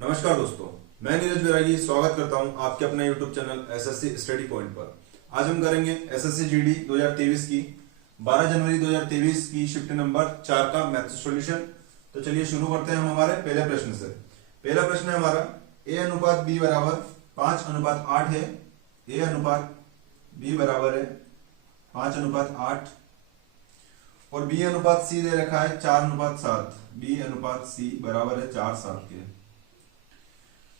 नमस्कार दोस्तों, मैं नीरज बैरागी स्वागत करता हूं आपके अपने YouTube channel SSC study point पर। आज हम करेंगे एसएससी जीडी 2023 की 12 जनवरी 2023 की शिफ्ट नंबर 4 का मैथ्स सॉल्यूशन। तो चलिए शुरू करते हैं हम हमारे पहले प्रश्न से। पहला प्रश्न है हमारा a अनुपात b बराबर 5:8 है। a अनुपात b बराबर है 5:8 और b अनुपात c दे रखा है 4:7। b अनुपात c बराबर है 4:7 के।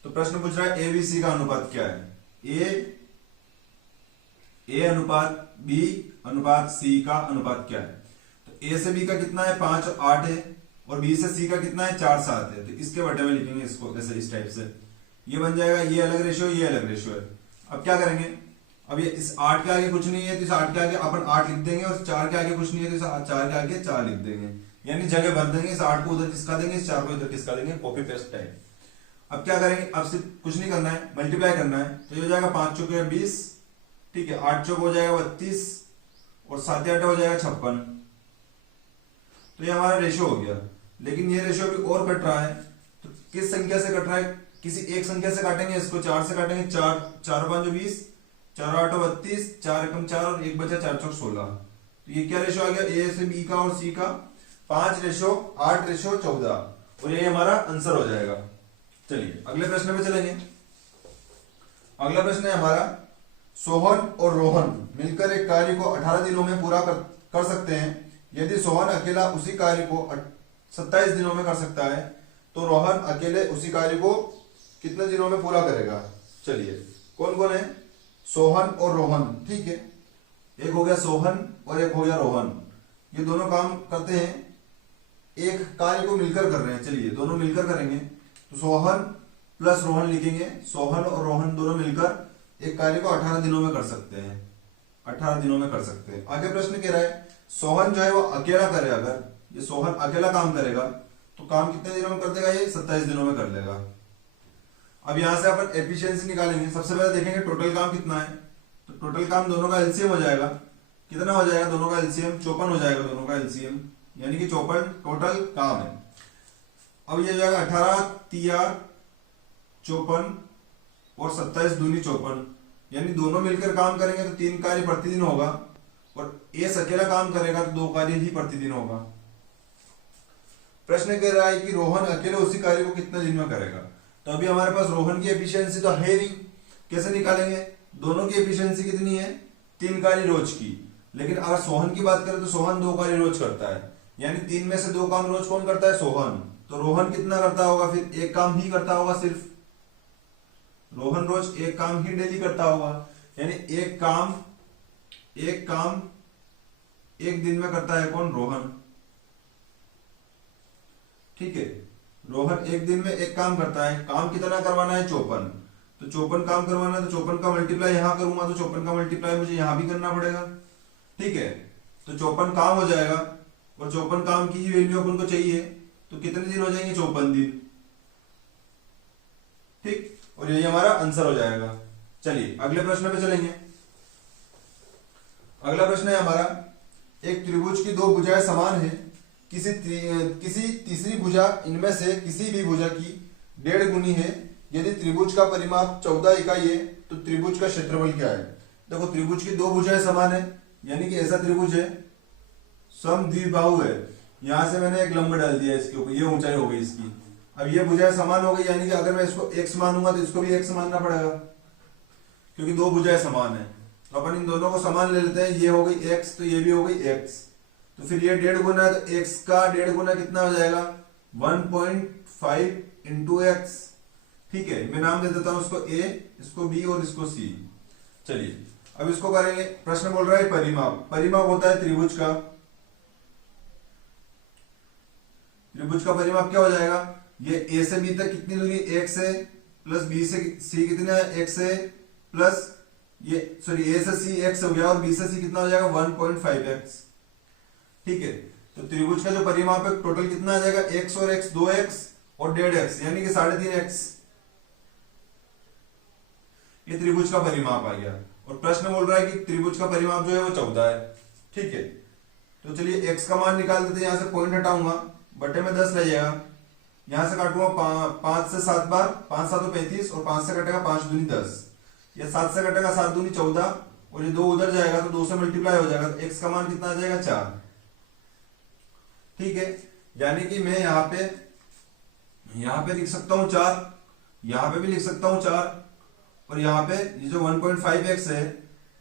तो प्रश्न पूछ रहा है ए बी सी का अनुपात क्या है। ए अनुपात बी अनुपात सी का अनुपात क्या है। तो ए से बी का कितना है 5 और 8 है और बी से सी का कितना है 4 7 है। तो इसके बटे में लिखेंगे इसको ऐसे इस टाइप से। ये बन जाएगा, ये अलग रेशियो ये अलग रेशियो है। अब क्या करेंगे, अब ये इस 8 के आगे कुछ नहीं है तो इस 8 के आगे अपन 8 लिख देंगे और 4 के आगे कुछ नहीं है तो इस 4 के आगे 4 लिख देंगे। यानी जगह भर देंगे, इस 8 को उधर खिसका देंगे, इस 4 को इधर खिसका देंगे, कॉपी पेस्ट टाइप। अब क्या करेंगे, अब सिर्फ कुछ नहीं करना है, मल्टीप्लाई करना है। तो ये हो जाएगा 5 चौके 20, ठीक है, 8 चौक हो जाएगा 32 और 7 8 हो जाएगा 56। तो ये हमारा रेशियो हो गया। लेकिन ये रेशियो भी और कट रहा है, तो किस संख्या से कट रहा है, किसी एक संख्या से काटेंगे, इसको 4 से काटेंगे। 4 4 5 20, 4 8 32, 4 एकम 4 और 1 बचा 4 चौक 16। तो ये क्या रेशियो आ गया, ए से बी का और सी का 5:8:14 और ये हमारा आंसर हो जाएगा। चलिए अगले प्रश्न पे चलेंगे। अगला प्रश्न है हमारा, सोहन और रोहन मिलकर एक कार्य को 18 दिनों में पूरा कर सकते हैं। यदि सोहन अकेला उसी कार्य को 27 दिनों में कर सकता है तो रोहन अकेले उसी कार्य को कितने दिनों में पूरा करेगा। चलिए कौन कौन है, सोहन और रोहन, ठीक है। एक हो गया सोहन और एक हो गया रोहन। ये दोनों काम करते हैं, एक कार्य को मिलकर कर रहे हैं। चलिए दोनों मिलकर करेंगे तो सोहन प्लस रोहन लिखेंगे। सोहन और रोहन दोनों मिलकर एक कार्य को 18 दिनों में कर सकते हैं। 18 दिनों में कर सकते हैं। आगे प्रश्न कह रहा है, सोहन जो है वो अकेला करे, अगर ये सोहन अकेला काम करेगा तो काम कितने दिनों में कर देगा, ये 27 दिनों में कर लेगा। अब यहां से अपन एफिशिएंसी निकालेंगे। सबसे पहले देखेंगे टोटल काम कितना है। तो टोटल काम दोनों का एलसीएम हो जाएगा। कितना हो जाएगा दोनों का एलसीएम, 54 हो जाएगा दोनों का एलसीएम, यानी कि 54 टोटल काम है। अब ये जाएगा 18 तिया 54 और 27 दूनी 54, यानी दोनों मिलकर काम करेंगे तो 3 कार्य प्रतिदिन होगा और एक अकेला काम करेगा तो 2 कार्य ही प्रतिदिन होगा। प्रश्न कह रहा है कि रोहन अकेले उसी कार्य को कितने दिन में करेगा। तो अभी हमारे पास रोहन की एफिशिएंसी तो है नहीं, कैसे निकालेंगे। दोनों की एफिशिएंसी कितनी है, 3 कार्य रोज की। लेकिन अगर सोहन की बात करें तो सोहन 2 कार्य रोज करता है, यानी 3 में से 2 काम रोज कौन करता है, सोहन। तो रोहन कितना करता होगा, फिर एक काम ही करता होगा सिर्फ। रोहन रोज एक काम ही डेली करता होगा, यानी एक काम एक दिन में करता है कौन, रोहन, ठीक है। रोहन एक दिन में एक काम करता है। काम कितना करवाना है, 54। तो 54 काम करवाना है तो 54 का मल्टीप्लाई यहां करूंगा तो 54 का मल्टीप्लाई मुझे यहां भी करना पड़ेगा, ठीक है। तो 54 काम हो जाएगा और 54 काम की ही वैल्यू अपन को चाहिए, तो कितने दिन हो जाएंगे, 54 दिन, ठीक। और यही हमारा आंसर हो जाएगा। चलिए अगले प्रश्न पे चलेंगे। अगला प्रश्न है हमारा, एक त्रिभुज की 2 भुजाएं समान है। किसी तीसरी भुजा इनमें से किसी भी भुजा की 1.5 गुनी है। यदि त्रिभुज का परिमाप 14 इकाई है तो त्रिभुज का क्षेत्रफल क्या है। देखो त्रिभुज की 2 भुजाएं समान है, यानी कि ऐसा त्रिभुज है, समद्विबाहु है। यहां से मैंने एक लंब डाल दिया इसके ऊपर, ये ऊंचाई हो गई इसकी। अब ये भुजाएं समान हो गई, यानी कि अगर मैं इसको x मानूंगा तो इसको भी x मानना पड़ेगा, क्योंकि 2 भुजाएं समान है। तो अपन इन दोनों को समान ले लेते हैं। ये हो गई x तो ये भी हो गई x। तो फिर ये 1.5 गुना है तो x का 1.5 गुना कितना हो जाएगा, 1.5 इंटू x, ठीक है। मैं नाम दे देता हूं इसको a, इसको b और इसको c। चलिए अब इसको करेंगे। प्रश्न बोल रहा है परिमाप। परिमाप होता है त्रिभुज का। त्रिभुज का परिमाप क्या हो जाएगा, ये a से b तक कितनी दूरी, x है, प्लस b से c कितना है, x है, प्लस ये सॉरी a से c x हो गया और b से c कितना हो जाएगा, 1.5x, ठीक है। तो त्रिभुज का जो परिमाप है टोटल कितना आ जाएगा, x और x 2x और 1.5x, यानी कि 3.5x। ये त्रिभुज का परिमाप आ गया। और प्रश्न बोल रहा है कि त्रिभुज का परिमाप जो है वो 14 है, ठीक है। तो चलिए x का मान निकाल देते हैं। यहां से पॉइंट हटाऊंगा, बटे में 10 ले जाएगा, यहां से काटूंगा 5 से 7 बार, 5 7 35 और 5 से कटेगा 5 दूनी 10, या 7 से कटेगा 7 दूनी 14 और ये 2 उधर जाएगा तो 2 से मल्टीप्लाई हो जाएगा, तो x का मान कितना आ जाएगा 4। ठीक है, यानी कि मैं यहाँ पे लिख सकता हूं 4, यहां पे भी लिख सकता हूं 4, और यहाँ पे ये जो 1.5x है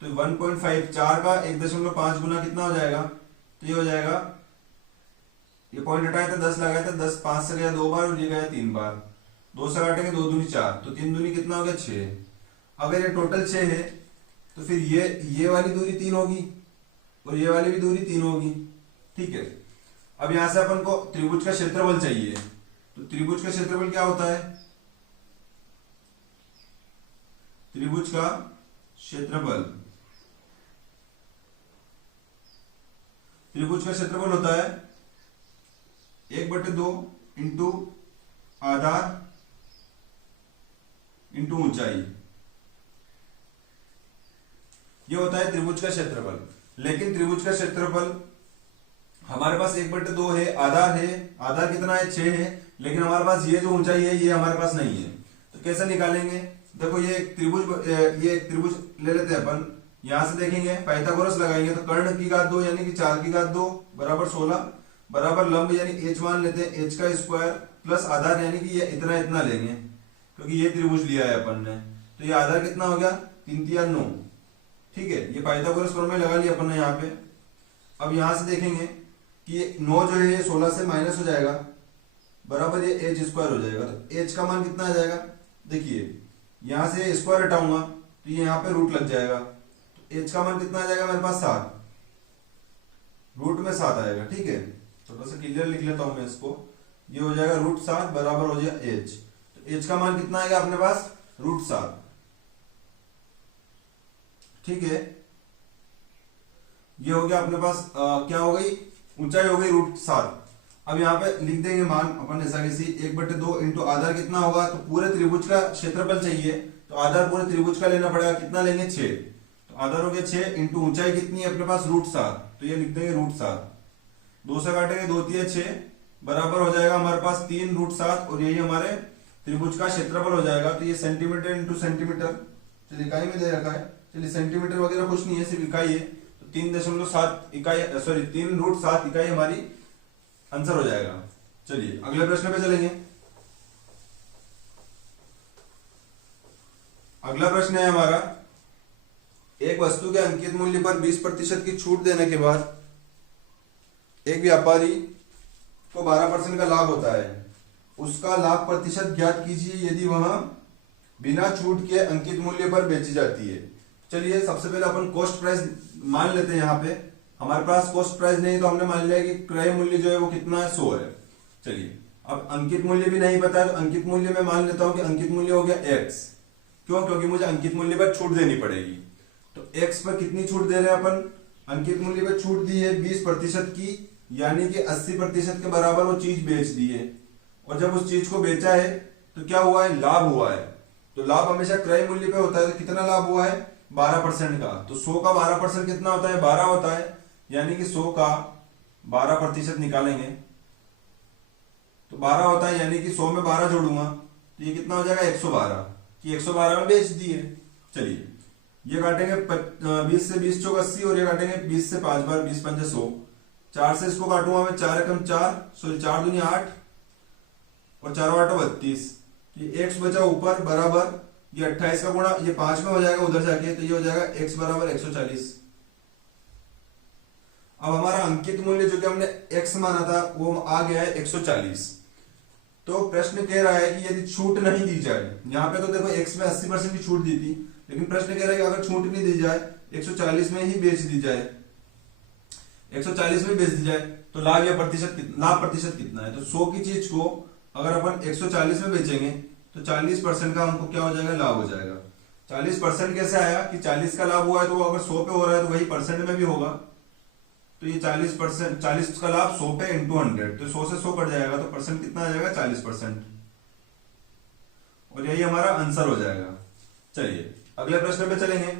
तो 1.5 4 का 1.5 गुना कितना हो जाएगा, तो ये हो जाएगा, ये पॉइंट हटाया था 10 लगाया था 10, 5 से गया 2 बार और ये गया 3 बार, 2 से काटेंगे 2 दूनी 4, तो 3 दूनी कितना हो गया 6। अगर ये टोटल 6 है तो फिर ये वाली दूरी 3 होगी और ये वाली भी दूरी 3 होगी। ठीक है, अब यहां से अपन को त्रिभुज का क्षेत्रफल चाहिए, तो त्रिभुज का क्षेत्रफल क्या होता है, त्रिभुज का क्षेत्रफल, त्रिभुज का क्षेत्रफल होता है 1/2 इंटू आधार इंटू ऊंचाई, ये होता है त्रिभुज का क्षेत्रफल। लेकिन त्रिभुज का क्षेत्रफल हमारे पास 1/2 है, आधार कितना है 6 है, लेकिन हमारे पास ये जो ऊंचाई है ये हमारे पास नहीं है, तो कैसे निकालेंगे। देखो ये एक त्रिभुज ले लेते हैं अपन, यहां से देखेंगे पाइथागोरस लगाएंगे तो कर्ण की घात 2 यानी कि 4 की घात 2 बराबर 16 बराबर लंब यानी h मान लेते हैं, h का स्क्वायर प्लस आधार यानी कि ये इतना लेंगे क्योंकि ये त्रिभुज लिया है अपन ने, तो ये आधार कितना हो गया 3 3 9। ठीक है, ये पाइथागोरस प्रमेय लगा लिया अपन ने यहाँ पे। अब यहां से देखेंगे कि 9 जो है ये 16 से माइनस हो जाएगा बराबर ये एच स्क्वायर हो जाएगा, तो एच का मान कितना आ जाएगा, देखिए यहां से स्क्वायर हटाऊंगा तो ये यहाँ पे रूट लग जाएगा, तो एच का मान कितना आ जाएगा मेरे पास 7, रूट में 7 आएगा। ठीक है, थोड़ा सा क्लियर लिख लेता हूं मैं इसको, ये हो जाएगा √7 बराबर हो जाएगा एच, तो एच का मान कितना आएगा अपने पास √7। ठीक है, ये हो गया अपने पास क्या हो गई, ऊंचाई हो गई √7। अब यहाँ पे लिख देंगे मान अपन ऐसा किसी 1/2 इंटू आधार कितना होगा, तो पूरे त्रिभुज का क्षेत्रफल चाहिए तो आधार पूरे त्रिभुज का लेना पड़ेगा, कितना लेंगे 6, तो आधार हो गया 6 इंटू ऊंचाई कितनी है अपने पास √7, तो ये लिख देंगे √7, 2 से काटेंगे 2 3 6 बराबर हो जाएगा हमारे पास 3 √7 और यही हमारे त्रिभुज का क्षेत्रफल हो जाएगा। तो ये सेंटीमीटर इंटू सेंटीमीटर, चलिए इकाई में दे रखा है, चलिए सेंटीमीटर वगैरह कुछ नहीं है, सिर्फ इकाई है, तो 3.7 इकाई, सॉरी 3 √7 इकाई हमारी आंसर हो जाएगा। चलिए अगले प्रश्न पे चलेंगे। अगला प्रश्न है हमारा, एक वस्तु के अंकित मूल्य पर 20% की छूट देने के बाद एक व्यापारी को 12% का लाभ होता है, उसका लाभ प्रतिशत ज्ञात कीजिए यदि वह बिना छूट के अंकित मूल्य पर बेची जाती है। चलिए सबसे पहले अपन कॉस्ट प्राइस मान लेते हैं, यहाँ पे हमारे पास कॉस्ट प्राइस नहीं तो हमने मान लिया कि क्रय मूल्य जो है वो कितना है 100 है। चलिए अब अंकित मूल्य भी नहीं पता है तो अंकित मूल्य में मान लेता हूं कि अंकित मूल्य हो गया x, क्यों, क्योंकि मुझे अंकित मूल्य पर छूट देनी पड़ेगी। तो x पर कितनी छूट दे रहे हैं अपन, अंकित मूल्य पर छूट दी है 20% की, यानी कि 80% के बराबर वो चीज बेच दी है, और जब उस चीज को बेचा है तो क्या हुआ है, लाभ हुआ है। तो लाभ हमेशा क्रय मूल्य पे होता है, तो कितना लाभ हुआ है 12% का, तो 100 का 12% कितना होता है 12 होता है, यानी कि 100 का 12% निकालेंगे तो 12 होता है, यानी कि 100 में 12 जोड़ूंगा तो ये कितना हो जाएगा 112, कि 112 में बेच दिए। चलिए ये काटेंगे 20 से 20 चौक 80 और ये काटेंगे 20 से 5 बार 20 पंजे 100, 4 से इसको काटूंगा मैं 4 एकम 4, सॉरी 4 दूनी 8 और 4 8 32, ये x बचा ऊपर बराबर ये 28 का गुणा ये 5 में हो जाएगा उधर जाके, तो ये हो जाएगा x बराबर 140। अब हमारा अंकित मूल्य जो कि हमने x माना था वो आ गया है 140। तो प्रश्न कह रहा है कि यदि छूट नहीं दी जाए, यहाँ पे तो देखो x में 80% की छूट दी थी, लेकिन प्रश्न कह रहा है कि अगर छूट नहीं दी जाए 140 में ही बेच दी जाए, 140 में बेच दी जाए तो लाभ प्रतिशत कितना है। तो 100 की चीज को अगर अपन 140 में बेचेंगे तो 40% का हमको क्या हो जाएगा, लाभ हो जाएगा। 40% कैसे आया कि 40 का लाभ हुआ है तो वो अगर 100 पे हो रहा है तो वही परसेंट में भी होगा, तो ये 40%, 40 का लाभ 100 पे इंटू 100, तो 100 से 100 कट जाएगा तो परसेंट कितना आ जाएगा 40%, और यही हमारा आंसर हो जाएगा। चलिए अगले प्रश्न पे चलेंगे।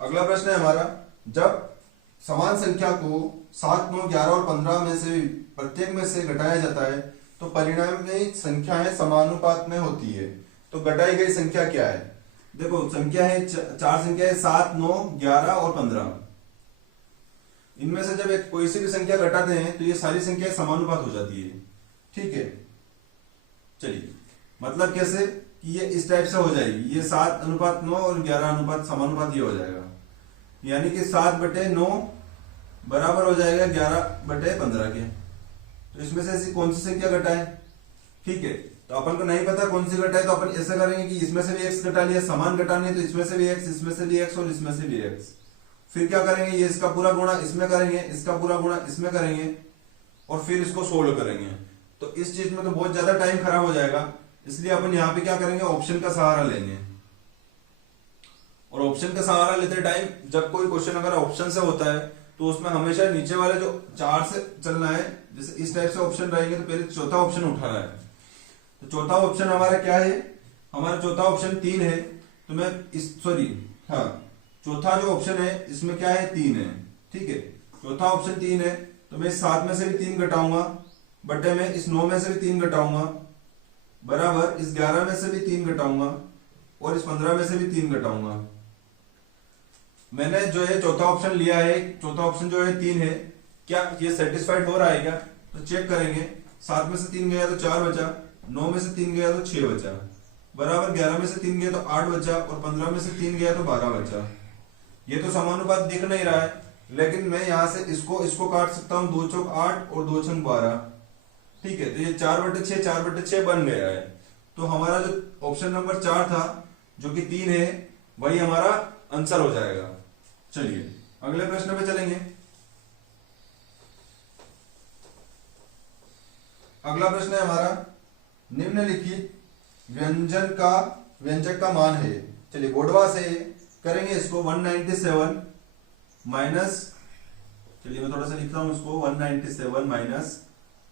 अगला प्रश्न है हमारा, जब समान संख्या को 7, 9, 11 और 15 में से प्रत्येक में से घटाया जाता है तो परिणाम में संख्याएं समानुपात में होती है। तो घटाई गई संख्या क्या है? देखो संख्या है चार संख्या है 7, 9, 11 और 15। इनमें से जब एक कोई सी भी संख्या घटाते हैं तो ये सारी संख्याएं समानुपात हो जाती है। ठीक है, चलिए मतलब कैसे कि ये इस टाइप से हो जाएगी, ये 7:9 और 11 समानुपात ये हो जाएगा, यानी कि 7/9 बराबर हो जाएगा 11/15 के। तो इसमें से ऐसी कौन सी संख्या घटाए? ठीक है, तो अपन को नहीं पता कौन सी घटाए तो अपन ऐसा करेंगे कि इसमें से भी x घटा लिया, समान घटाने तो इसमें से भी x, इसमें से भी x और इसमें से भी x। फिर क्या करेंगे, ये इसका पूरा गुणा इसमें करेंगे, इसका पूरा गुणा इसमें करेंगे और फिर इसको सोल्व करेंगे। तो इस चीज में तो बहुत ज्यादा टाइम खराब हो जाएगा, इसलिए अपन यहाँ पे क्या करेंगे, ऑप्शन का सहारा लेंगे। और ऑप्शन का सहारा लेते टाइम जब कोई क्वेश्चन अगर ऑप्शन से होता है तो उसमें हमेशा नीचे वाले जो 4 से चलना है, जैसे इस टाइप से ऑप्शन रहेंगे तो पहले चौथा ऑप्शन उठाना है। तो चौथा ऑप्शन हमारा क्या है, हमारा चौथा ऑप्शन 3 है। तो मैं चौथा जो ऑप्शन है इसमें क्या है, 3 है। ठीक है, चौथा ऑप्शन 3 है तो मैं इस 7 में से भी 3 घटाऊंगा, बटे में इस 9 में से भी 3 घटाऊंगा, बराबर इस 11 में से भी 3 घटाऊंगा और इस 15 में से भी 3 घटाऊंगा। मैंने जो है चौथा ऑप्शन लिया है, चौथा ऑप्शन जो है 3 है, क्या ये सेटिस्फाइड हो रहा है क्या? तो चेक करेंगे, 7 में से 3 गया तो 4 बचा, 9 में से 3 गया तो 6 बचा, बराबर 11 में से 3 गया तो 8 बचा और 15 में से 3 गया तो 12 बचा। ये तो समानुपात दिख नहीं रहा है, लेकिन मैं यहां से इसको काट सकता हूं, 2 चौक 8 और 2 छंग 12। ठीक है, तो ये 4/6 4/6 बन गया है। तो हमारा जो ऑप्शन नंबर 4 था जो कि 3 है वही हमारा आंसर हो जाएगा। चलिए अगले प्रश्न पे चलेंगे। अगला प्रश्न है हमारा, निम्नलिखित व्यंजक का मान है। चलिए बोर्डवा से करेंगे इसको, 197 माइनस, चलिए मैं थोड़ा सा लिखता हूं इसको, 197 माइनस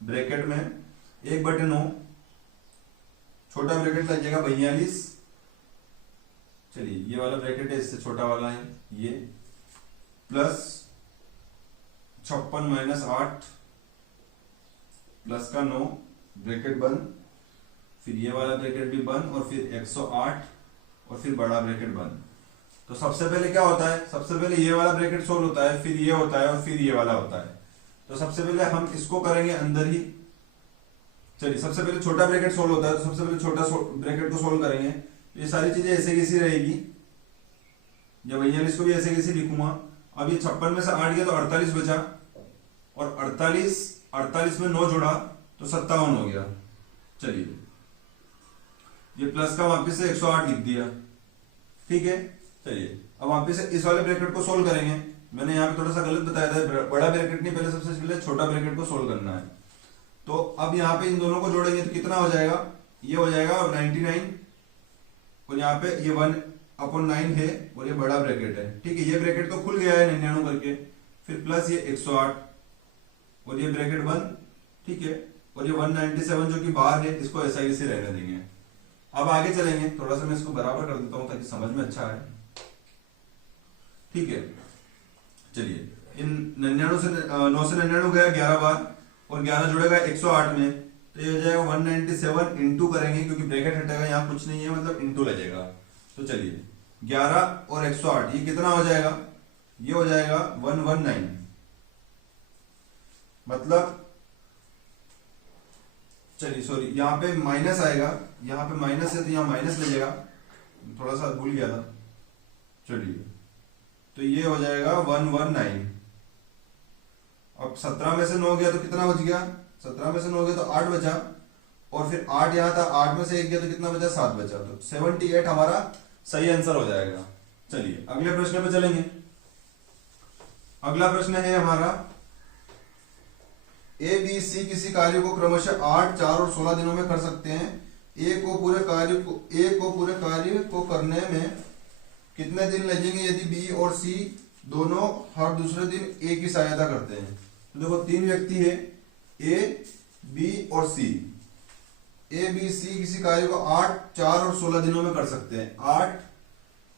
ब्रैकेट में 1/9, छोटा ब्रैकेट लगेगा 42। चलिए ये वाला ब्रैकेट है, इससे छोटा वाला है ये, प्लस 56 माइनस 8 प्लस का 9 ब्रैकेट बंद, फिर ये वाला ब्रैकेट भी बंद और फिर 108 और फिर बड़ा ब्रैकेट बंद। तो सबसे पहले क्या होता है, सबसे पहले ये वाला ब्रैकेट सोल्व होता है, फिर ये होता है और फिर ये वाला होता है। तो सबसे पहले हम इसको करेंगे अंदर ही। चलिए सबसे पहले छोटा ब्रैकेट सोल्व होता है तो सबसे पहले छोटा ब्रैकेट को सोल्व करेंगे। तो ये सारी चीजें ऐसे कैसी रहेगी, जब 42 को भी ऐसे कैसे लिखूंगा। अब ये 56 में से 8 गया तो 48 बचा और 48 में 9 जोड़ा तो 57 हो गया। चलिए ये प्लस का वापिस से 108 लिख दिया। ठीक है, चलिए अब वापिस से इस वाले ब्रैकेट को सोल्व करेंगे। मैंने यहाँ पे थोड़ा सा गलत बताया था, बड़ा ब्रैकेट नहीं, पहले सबसे पहले छोटा ब्रैकेट को सोल्व करना है। तो अब यहाँ पे इन दोनों को जोड़ेंगे तो कितना हो जाएगा, ये हो जाएगा 99 और यहाँ पे ये 1/9 है और ये बड़ा ब्रैकेट है। ठीक है, ये ब्रैकेट तो खुल गया है 99 करके, फिर प्लस ये 108 और ये ब्रैकेट बंद। ठीक है, और ये 197 जो कि बाहर है इसको ऐसा ही से रहने देंगे। अब आगे चलेंगे, थोड़ा सा मैं इसको बराबर कर देता हूं ताकि समझ में अच्छा आए। ठीक है, चलिए इन 9 से 99 गया 11 बार और 11 जुड़ेगा 108 में, तो ये हो जाएगा 197 इंटू करेंगे क्योंकि ब्रैकेट हटेगा, यहाँ कुछ नहीं है मतलब इंटू लगेगा। तो चलिए 11 और 108 ये कितना हो जाएगा, ये हो जाएगा 119, मतलब चलिए सॉरी यहाँ पे माइनस आएगा, यहाँ पे माइनस है तो यहाँ माइनस लगेगा, थोड़ा सा भूल गया था। चलिए तो ये हो जाएगा 119। अब 17 में से 9 गया तो कितना बच गया, 17 में से 9 गया तो 8 बचा और फिर 8 यहाँ था, 8 में से 1 गया तो कितना बचा, 7 बचा। तो 78 हमारा सही आंसर हो जाएगा। चलिए अगले प्रश्न पे चलेंगे। अगला प्रश्न है हमारा, ए बी सी किसी कार्य को क्रमशः 8, 4 और 16 दिनों में कर सकते हैं। ए को पूरे कार्य को करने में कितने दिन लगेंगे यदि बी और सी दोनों हर दूसरे दिन ए की सहायता करते हैं। तो देखो 3 व्यक्ति है, ए बी और सी। ए बी सी किसी कार्य को 8, 4 और 16 दिनों में कर सकते हैं। 8,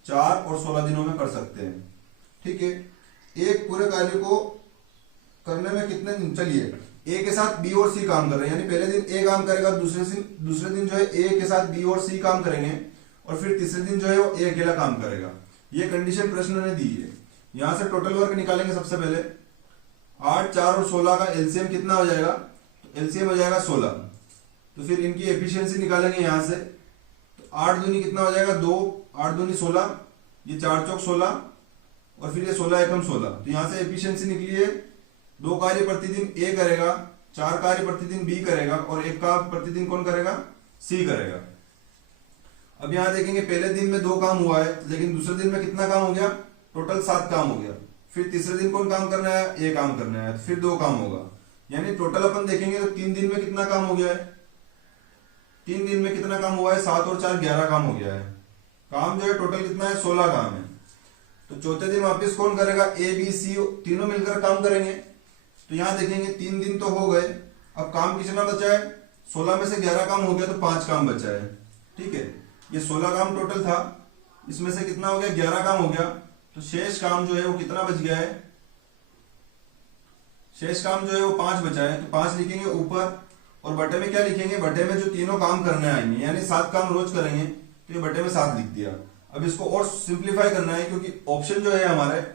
4 और 16 दिनों में कर सकते हैं। ठीक है, एक पूरे कार्य को करने में कितने दिन, चलिए ए के साथ बी और सी काम कर रहे हैं, यानी पहले दिन ए काम करेगा, दूसरे दिन जो है ए के साथ बी और सी काम करेंगे, और फिर तीसरे दिन जो है वो ए अकेला काम करेगा। ये कंडीशन प्रश्न ने दी है। यहां से टोटल वर्क निकालेंगे। सबसे पहले 8, 4 और 16 का एलसीएम कितना हो जाएगा, तो एलसीएम हो जाएगा 16। तो फिर इनकी एफिशिएंसी निकालेंगे यहां से, तो 8 दूनी कितना हो जाएगा 2, 8 दूनी 16, ये 4 चौक 16 और फिर ये 16 एकम 16। तो यहां से एफिशिएंसी निकली है 2 कार्य प्रतिदिन ए करेगा, 4 कार्य प्रतिदिन बी करेगा और 1 का प्रतिदिन कौन करेगा, सी करेगा। अब यहां देखेंगे पहले दिन में 2 काम हुआ है, लेकिन दूसरे दिन में कितना काम हो गया, टोटल 7 काम हो गया। फिर तीसरे दिन कौन काम करना है, ए काम करना है, फिर 2 काम होगा, यानी टोटल अपन देखेंगे तो 3 दिन में कितना काम हो गया है, 3 दिन में कितना काम हुआ है, 7 और 4 11 काम हो गया है। काम जो है टोटल कितना है, 16 काम है। तो चौथे दिन वापस कौन करेगा, ए बी सी तीनों मिलकर काम करेंगे। तो यहां देखेंगे 3 दिन तो हो गए, अब काम कितना बचा है, 16 में से 11 काम हो गया तो 5 काम बचा है। ठीक है, ये 16 काम टोटल था, इसमें से कितना हो गया, 11 काम हो गया। तो शेष काम जो है वो कितना बच गया है, शेष काम जो है वो 5 बचा है। तो 5 लिखेंगे ऊपर, और बटे में क्या लिखेंगे, बटे में जो तीनों काम करने आएंगे, यानी 7 काम रोज करेंगे, तो ये बटे में 7 लिख दिया। अब इसको और सिंप्लीफाई करना है, क्योंकि ऑप्शन जो है हमारे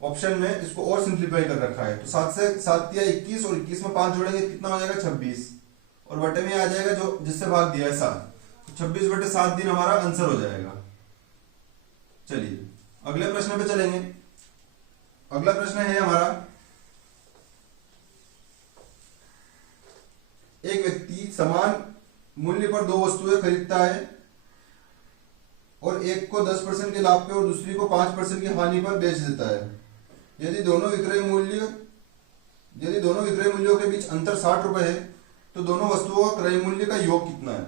ऑप्शन में इसको और सिंप्लीफाई कर रखा है। तो 7 से 7 या 21 और 21 में 5 जोड़ेंगे कितना हो जाएगा, 26, और बटे में आ जाएगा जो जिससे भाग दिया है 7। 26 बटे 7 दिन हमारा आंसर हो जाएगा। चलिए अगले प्रश्न पे चलेंगे। अगला प्रश्न है हमारा, एक व्यक्ति समान मूल्य पर 2 वस्तुएं खरीदता है और एक को 10% के लाभ पे और दूसरी को 5% की हानि पर बेच देता है। यदि दोनों विक्रय मूल्यों के बीच अंतर 60 रुपए है, तो दोनों वस्तुओं का क्रय मूल्य का योग कितना है।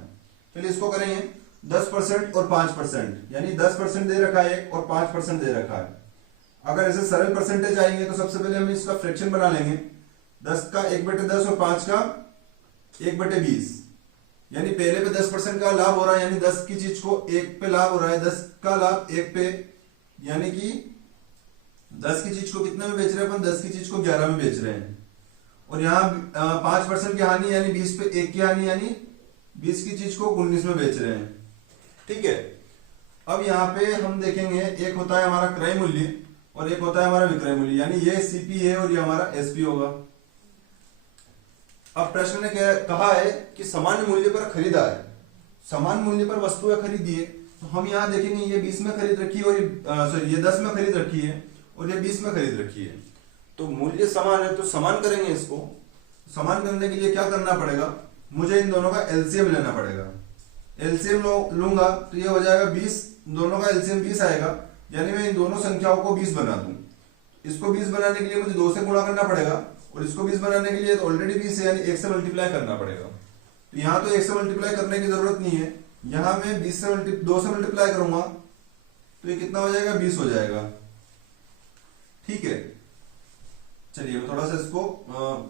चलिए इसको करेंगे 10% और 5%, यानी 10% दे रखा है और 5% दे रखा है। अगर ऐसे सरल परसेंटेज आएंगे तो सबसे पहले हम इसका फ्रैक्शन बना लेंगे, 10 का 1/10 और 5 का 1/20, यानी पहले पे 10% का लाभ हो रहा है, यानी 10 की चीज को 1 पे लाभ हो रहा है, 10 का लाभ 1 पे, यानी कि 10 की चीज को कितने में बेच रहे हैं अपन, 10 की चीज को 11 में बेच रहे हैं। और यहाँ 5% की हानि यानी 20 पे 1 की हानि, यानी 20 की चीज को 19 में बेच रहे हैं। ठीक है, अब यहाँ पे हम देखेंगे एक होता है हमारा क्रय मूल्य और एक होता है हमारा विक्रय मूल्य, यानी ये सीपी है और ये हमारा एसपी होगा। अब प्रश्न ने कहा है कि समान मूल्य पर खरीदा है, समान मूल्य पर वस्तुएं खरीदी है। तो हम यहाँ देखेंगे ये 20 में खरीद रखी है और ये 10 में खरीद रखी है और ये 20 में खरीद रखी है। तो मूल्य समान है तो समान करेंगे इसको। समान करने के लिए क्या करना पड़ेगा, मुझे इन दोनों का एलसीएम लेना पड़ेगा। एलसीएम लूंगा तो ये हो जाएगा 20, दोनों का एलसीएम 20 आएगा, यानी मैं इन दोनों संख्याओं को 20 बना दूं। इसको 20 बनाने के लिए मुझे 2 से गुणा करना पड़ेगा और इसको 20 बनाने के लिए तो ऑलरेडी 20 है, यानी 1 से मल्टीप्लाई करना पड़ेगा। तो यहाँ तो 1 से मल्टीप्लाई करने की जरूरत नहीं है, यहाँ मैं 2 से मल्टीप्लाई करूंगा तो ये कितना हो जाएगा, 20 हो जाएगा। ठीक है, चलिए मैं थोड़ा सा इसको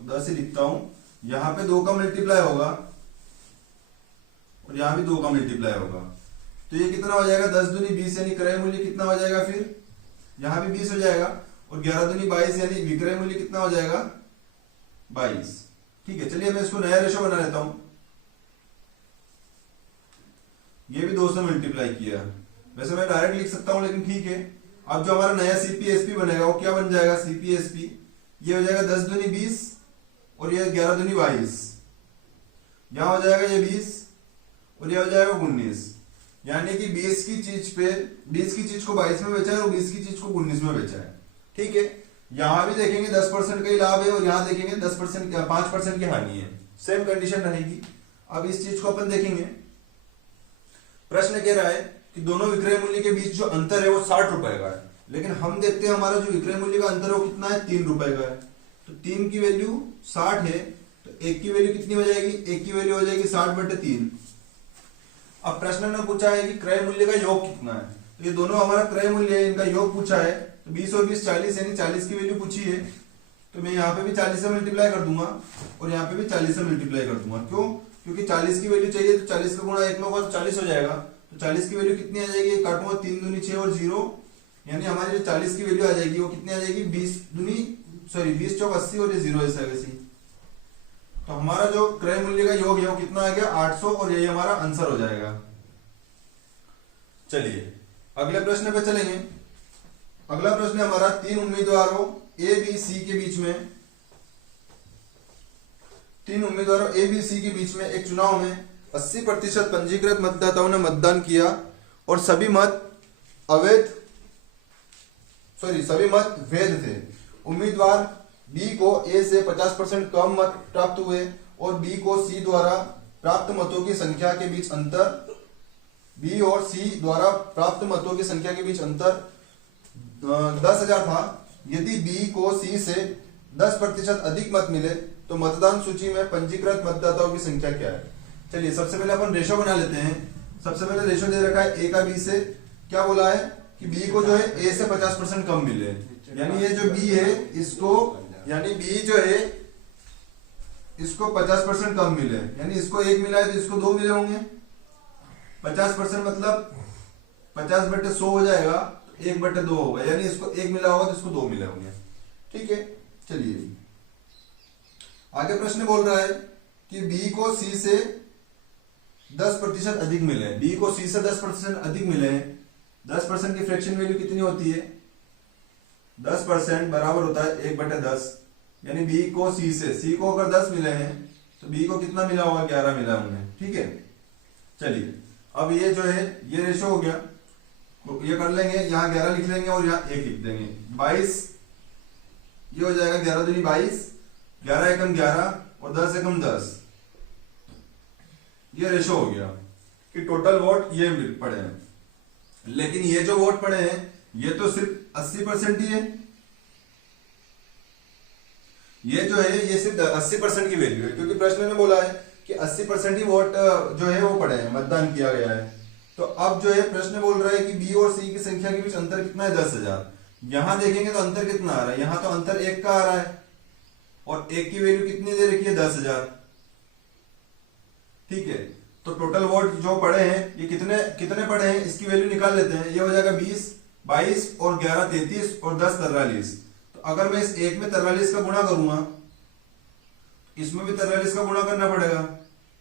10 ही लिखता हूं। यहाँ पे 2 का मल्टीप्लाई होगा और यहाँ भी 2 का मल्टीप्लाई होगा, तो ये कितना हो जाएगा, 10 दूनी 20, यानी क्रय मूल्य कितना हो जाएगा, फिर यहाँ भी 20 हो जाएगा, और 11 दूनी 22, यानी विक्रय मूल्य कितना हो जाएगा, 22। ठीक है, चलिए मैं इसको नया रेशो बना लेता हूं। ये भी 2 से मल्टीप्लाई किया, वैसे मैं डायरेक्ट लिख सकता हूं लेकिन ठीक है। अब जो हमारा नया सीपीएसपी बनेगा वो क्या बन जाएगा, सीपीएसपी ये हो जाएगा 10 दूनी 20 और ये 11 दूनी 22, यहां हो जाएगा ये 20 और ये हो जाएगा 19, यानी कि 20 की चीज को 22 में बेचा है और 20 की चीज को 19 में बेचा है। ठीक है, यहां भी देखेंगे 10% का ही लाभ है और यहां देखेंगे 10% 5% की हानि है, सेम कंडीशन रहेगी। अब इस चीज को अपन देखेंगे, प्रश्न कह रहा है कि दोनों विक्रय मूल्य के बीच जो अंतर है वो 60 रुपए का है, लेकिन हम देखते हैं हमारा जो विक्रय मूल्य का अंतर है वो कितना है, 3 रुपए का है। तो 3 की वैल्यू 60 है, तो 1 की वैल्यू कितनी हो जाएगी, 1 की वैल्यू हो जाएगी 60/3। अब प्रश्न ने पूछा है कि क्रय मूल्य का योग कितना है, तो ये दोनों हमारा क्रय मूल्य है, इनका योग पूछा है। तो 20 और 20 40, यानी 40 की वैल्यू पूछी है, तो मैं यहाँ पे भी 40 से मल्टीप्लाई कर दूंगा और यहाँ पे भी 40 से मल्टीप्लाई कर दूंगा। क्यों, क्योंकि 40 की वैल्यू चाहिए, तो 40 का गुणा 1 में होगा तो 40 हो जाएगा। तो 40 की वैल्यू कितनी आ जाएगी, काटूंगा 3 दूनी 6 और 0, यानी हमारी जो 40 की वैल्यू आ जाएगी वो कितनी आ जाएगी, 20 चौक 80 और ये 0 ऐसा वैसी। तो हमारा जो क्रय मूल्य का योग है वो कितना आ गया, 800, और यही हमारा आंसर हो जाएगा। चलिए अगले प्रश्न पे चलेंगे। अगला प्रश्न हमारा 3 उम्मीदवारों ए बी सी के बीच में, 3 उम्मीदवारों ए बी सी के बीच में एक चुनाव में 80% पंजीकृत मतदाताओं ने मतदान किया और सभी मत वैध थे। उम्मीदवार बी को ए से 50% कम मत प्राप्त हुए और बी को सी द्वारा प्राप्त मतों की संख्या के बीच अंतर, बी और सी द्वारा प्राप्त मतों की संख्या के बीच अंतर 10,000 था। यदि बी को सी से 10% अधिक मत मिले तो मतदान सूची में पंजीकृत मतदाताओं की संख्या क्या है। चलिए सबसे पहले अपन रेशो बना लेते हैं। सबसे पहले रेशो दे रखा है ए का बी से, क्या बोला है कि बी को जो है ए से 50% कम मिले, यानी ये जो बी है इसको, यानी बी जो है इसको 50% कम मिले, यानी इसको 1 मिला है तो इसको 2 मिले होंगे। 50% मतलब 50/100 हो जाएगा, 1/2 होगा, यानी इसको 1 मिला होगा तो इसको 2 मिले होंगे। ठीक है, चलिए आगे प्रश्न बोल रहा है कि बी को सी से 10% अधिक मिले। बी को सी से 10% अधिक मिले। 10% की फ्रैक्शन वैल्यू कितनी होती है, 10% बराबर होता है 1/10, यानी बी को सी से, सी को अगर 10 मिले हैं तो बी को कितना मिला होगा, 11 मिला होंगे। ठीक है, चलिए अब ये जो है ये रेशो हो गया, तो ये कर लेंगे, यहाँ 11 लिख लेंगे और यहाँ 1 लिख देंगे। 22 ये हो जाएगा 11 दूनी 22, 11 एकम 11 और 10 एकम 10। ये रेशो हो गया कि टोटल वोट ये पड़े हैं, लेकिन ये जो वोट पड़े हैं ये तो सिर्फ 80% ही है। ये जो है ये सिर्फ 80% की वैल्यू है, क्योंकि प्रश्न ने बोला है कि 80% ही वोट जो है वो पड़े हैं, मतदान किया गया है। तो अब जो है प्रश्न बोल रहा है कि बी और सी की संख्या के बीच अंतर कितना है, 10,000। यहां देखेंगे तो अंतर कितना आ रहा है, यहां तो अंतर 1 का आ रहा है और 1 की वैल्यू कितनी दे रखी है, 10,000। ठीक है, तो टोटल वोट जो पड़े हैं ये कितने पड़े हैं, इसकी वैल्यू निकाल लेते हैं। ये हो जाएगा 20, 22 और 11 33 और 10 43। तो अगर मैं इस एक में 43 का गुणा करूंगा, इसमें भी 43 का गुणा करना पड़ेगा,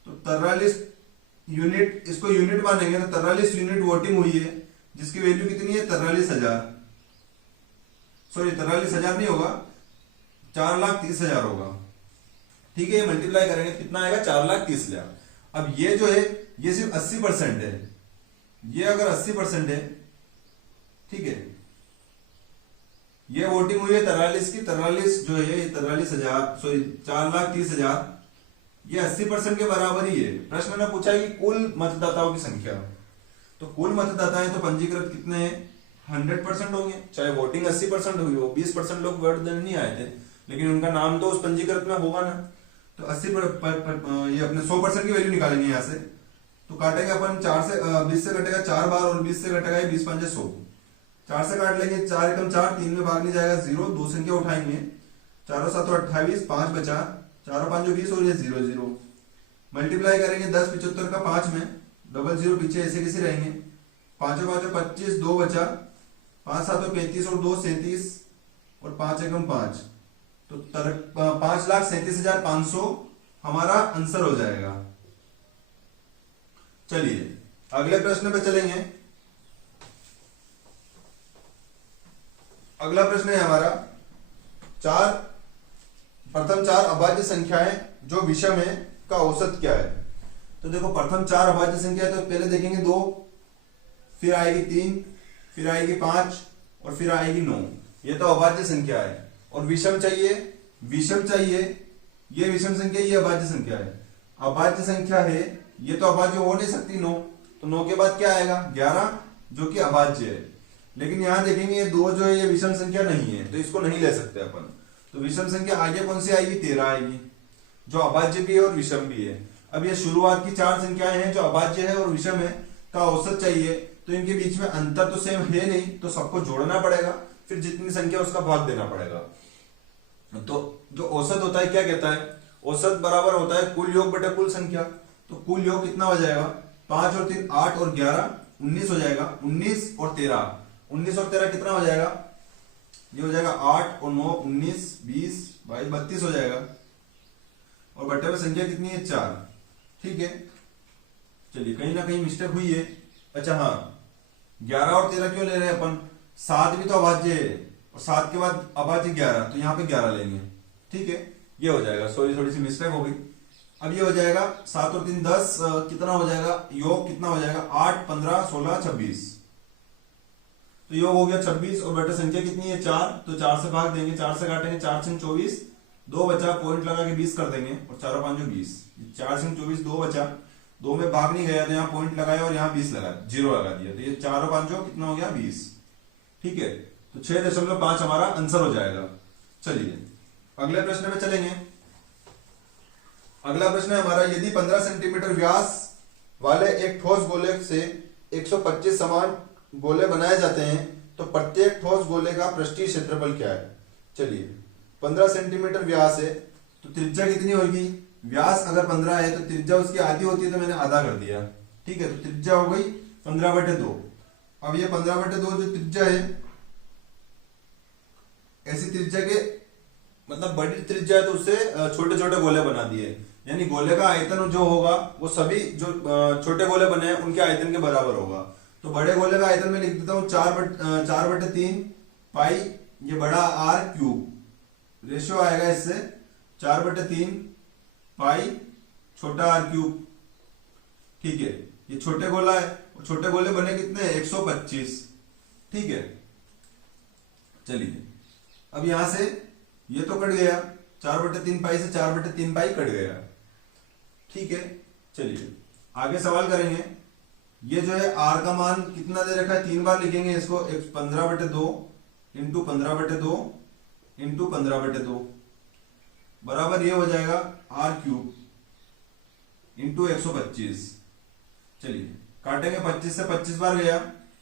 तो 43 यूनिट, इसको यूनिट मानेंगे तो 43 यूनिट वोटिंग हुई है, जिसकी वैल्यू कितनी है, 43,000। सॉरी 43,000 नहीं होगा, 4,30,000 होगा। ठीक है, ये मल्टीप्लाई करेंगे कितना आएगा, 4,30,000। अब ये जो है ये सिर्फ 80% है, ये अगर 80% है, ठीक है, ये वोटिंग हुई है 43 की, 43 जो है ये 43,000, सॉरी 4,30,000, ये 80% के बराबर ही है। प्रश्न ने पूछा है कि कुल मतदाताओं की संख्या, तो कुल मतदाता है तो पंजीकृत कितने हैं, 100% होंगे। चाहे वोटिंग 80% हुई हो, 20% लोग वोट देने नहीं आए थे, लेकिन उनका नाम तो उस पंजीकृत में होगा ना। तो 80 ये अपने 100% की वैल्यू निकालेंगे यहाँ से, तो काटेंगे अपन 4 से 20 से कटेगा 4 बार और 20 से कटेगा 20 5 100। 4 से काट लेंगे, 4 एकम 4, 3 में भाग नहीं जाएगा 0, 2 संख्या उठाएंगे, 4 7 28, 5 बचा, 4 5 20 और ये 0 0। मल्टीप्लाई करेंगे 10 75 का 5 में, 00 पीछे ऐसे कैसे रहेंगे, 5 5 25, 2 बचा, 5 7 35 और 2 37 और 5 एकम 5, तो 5,37,500 हमारा आंसर हो जाएगा। चलिए अगले प्रश्न पे चलेंगे। अगला प्रश्न है हमारा प्रथम 4 अभाज्य संख्याएं जो विषम है का औसत क्या है। तो देखो प्रथम 4 अभाज्य संख्या, तो पहले देखेंगे 2, फिर आएगी 3, फिर आएगी 5 और फिर आएगी 9। ये तो अभाज्य संख्या है। और विषम चाहिए, ये विषम संख्या, ये अभाज्य संख्या है। अभाज्य संख्या है ये, तो अभाज्य हो नहीं सकती 9, तो 9 के बाद क्या आएगा, 11, जो कि अभाज्य है। लेकिन यहां देखेंगे ये 2 जो है ये विषम संख्या नहीं है, तो इसको नहीं ले सकते अपन। तो विषम संख्या आगे कौन सी आएगी, 13 आएगी, जो अभाज्य भी है और विषम भी है। अब ये शुरुआत की 4 संख्याएं हैं जो अभाज्य है और विषम है, का औसत चाहिए, तो इनके बीच में अंतर तो सेम है नहीं, तो सबको जोड़ना पड़ेगा, फिर जितनी संख्या उसका भाग देना पड़ेगा। तो जो औसत होता है क्या कहता है, औसत बराबर होता है कुल योग बटे कुल संख्या। तो कुल योग कितना हो जाएगा, 5 और 3 8 और 11 19 हो जाएगा, 19 और 13 19 और 13 कितना हो जाएगा? ये हो जाएगा 8 और 9 19 20 22 32 हो जाएगा। और बट्टे में संख्या कितनी है? 4। ठीक है, चलिए कहीं ना कहीं मिस्टेक हुई है। अच्छा हाँ, 11 और 13 क्यों ले रहे हैं अपन? 7 भी तो अभाज्य है और 7 के बाद अभाज्य 11, तो यहाँ पे 11 लेंगे। ठीक है, ये हो जाएगा। सॉरी, थोड़ी सी मिस्टेक हो गई। अब ये हो जाएगा 7 और 3 10, कितना हो जाएगा? योग कितना हो जाएगा? 8 15 16 26। तो योग हो गया 26 और बटे संख्या कितनी है? 4। तो 4 से भाग देंगे, 4 से काटेंगे, 4 से 24, 2 बचा, पॉइंट लगा के 20 कर देंगे और 4 और 5 20। 4 से 24 2 बचा, 2 में भाग नहीं गया तो यहाँ पॉइंट लगाया और यहाँ 20 लगा, 0 लगा दिया, तो ये 4 और 5 कितना हो गया? 20। ठीक है, तो 6.5 हमारा आंसर हो जाएगा। चलिए अगले प्रश्न में चलेंगे। अगला प्रश्न है हमारा, यदि 15 सेंटीमीटर व्यास वाले एक ठोस गोले से 125 समान गोले बनाए जाते हैं तो प्रत्येक ठोस गोले का पृष्ठीय क्षेत्रफल क्या है? चलिए 15 सेंटीमीटर व्यास है तो त्रिज्या कितनी होगी? व्यास अगर 15 है तो त्रिज्या उसकी आधी होती है, तो मैंने आधा कर दिया। ठीक है, तो त्रिज्या हो गई 15/2। अब ये 15/2 जो त्रिज्या है, ऐसी त्रिज्या के मतलब बड़ी त्रिज्या है तो उससे छोटे छोटे गोले बना दिए, यानी गोले का आयतन जो होगा वो सभी जो छोटे गोले बने हैं उनके आयतन के बराबर होगा। तो बड़े गोले का आयतन में लिख देता हूं 4/3 पाई, ये बड़ा R क्यूब, रेशियो आएगा इससे 4/3 पाई छोटा R क्यूब। ठीक है, ये छोटे गोला है और छोटे गोले बने कितने? 125। ठीक है, चलिए अब यहां से ये तो कट गया, 4/3 पाई से 4/3 पाई कट गया। ठीक है, चलिए आगे सवाल करेंगे। ये जो है R का मान कितना दे रखा है? 3 बार लिखेंगे इसको, 15/2 इंटू 15/2 इंटू 15/2 बराबर ये हो जाएगा R क्यूब इंटू 125। चलिए काटेंगे, 25 से 25 बार गया,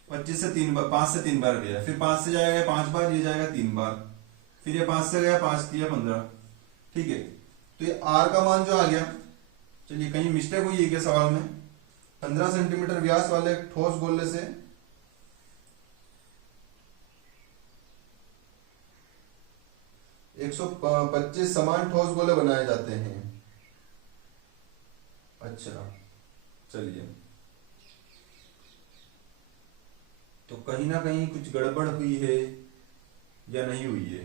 25 से 3 बार, 5 से 3 बार गया, फिर 5 से जाएगा 5 बार, ये जाएगा 3 बार, फिर ये 5 से गया, 5 3 15। ठीक है, तो ये R का मान जो आ गया, चलिए कहीं मिस्टेक हुई है क्या सवाल में? 15 सेंटीमीटर व्यास वाले एक ठोस गोले से 125 समान ठोस गोले बनाए जाते हैं। अच्छा चलिए, तो कहीं ना कहीं कुछ गड़बड़ हुई है या नहीं हुई है?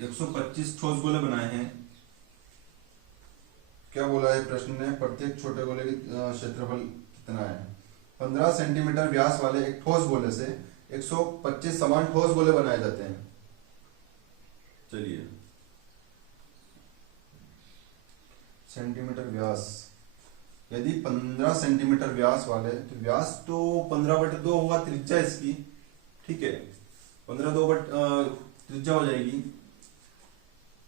125 ठोस गोले बनाए हैं। क्या बोला है प्रश्न ने? प्रत्येक छोटे गोले की क्षेत्रफल कितना है? 15 सेंटीमीटर व्यास वाले एक ठोस गोले से 125 समान ठोस गोले बनाए जाते हैं। चलिए सेंटीमीटर व्यास, यदि 15 सेंटीमीटर व्यास वाले, तो व्यास तो 15/2 होगा त्रिज्या इसकी। ठीक है, 15/2 त्रिज्या हो जाएगी,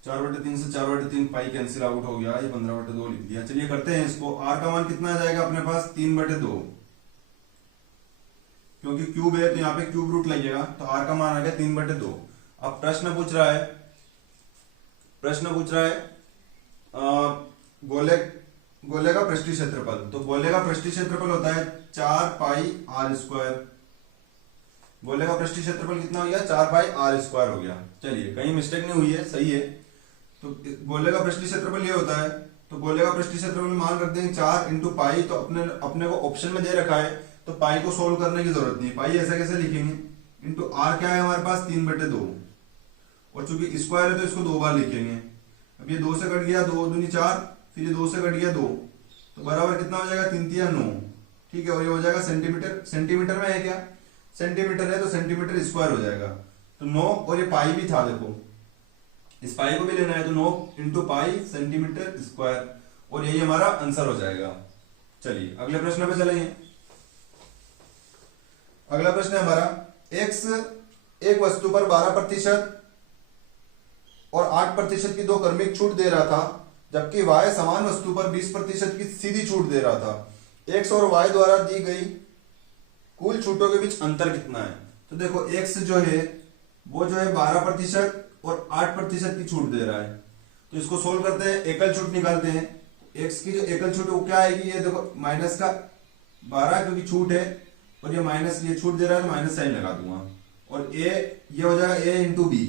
4/3 से 4/3 पाई कैंसिल आउट हो गया, ये 15/2 लिख दिया। चलिए करते हैं इसको। R का मान कितना आ जाएगा अपने पास? 3/2, क्योंकि क्यूब है तो यहाँ पे क्यूब रूट लगेगा, तो R का मान आ गया 3/2। अब प्रश्न पूछ रहा है गोले का पृष्ठीय क्षेत्रफल। तो गोले का पृष्ठीय क्षेत्रफल होता है 4 पाई R²। गोले का पृष्ठीय क्षेत्रफल कितना हो गया? 4 पाई R² हो गया। चलिए कहीं मिस्टेक नहीं हुई है, सही है। तो गोले का पृष्ठीय क्षेत्रफल ये होता है, तो गोले का पृष्ठीय क्षेत्रफल मान रख देंगे 4 इंटू पाई, तो अपने को ऑप्शन में दे रखा है तो पाई को सोल्व करने की जरूरत नहीं। पाई ऐसा कैसे लिखेंगे? इंटू R क्या है हमारे पास? 3/2, और चूंकि स्क्वायर है तो इसको 2 बार लिखेंगे। अब ये 2 से कट गया, 2 दूनी 4, फिर ये 2 से कट गया 2, तो बराबर कितना हो जाएगा? 3 3 9। ठीक है, और ये हो जाएगा सेंटीमीटर। सेंटीमीटर में है क्या? सेंटीमीटर है तो सेंटीमीटर स्क्वायर हो जाएगा, तो 9, और ये पाई भी था, देखो इस पाई को भी लेना है, तो 9 इंटू पाई सेंटीमीटर स्क्वायर, और यही हमारा आंसर हो जाएगा। चलिए अगले प्रश्न पे चलेंगे। अगला प्रश्न है हमारा, x एक वस्तु पर 12% और 8% की 2 क्रमिक छूट दे रहा था, जबकि y समान वस्तु पर 20% की सीधी छूट दे रहा था। x और y द्वारा दी गई कुल छूटों के बीच अंतर कितना है? तो देखो x जो है वो जो है 12% और 8% की छूट दे रहा है, तो इसको सोल्व करते हैं, एकल छूट निकालते हैं। x की जो एकल छूट वो क्या आएगी? ये देखो माइनस का 12 क्योंकि छूट है, और ये माइनस, ये छूट दे रहा है तो माइनस साइन लगा दूंगा, और ए ये हो जाएगा ए इंटू बी,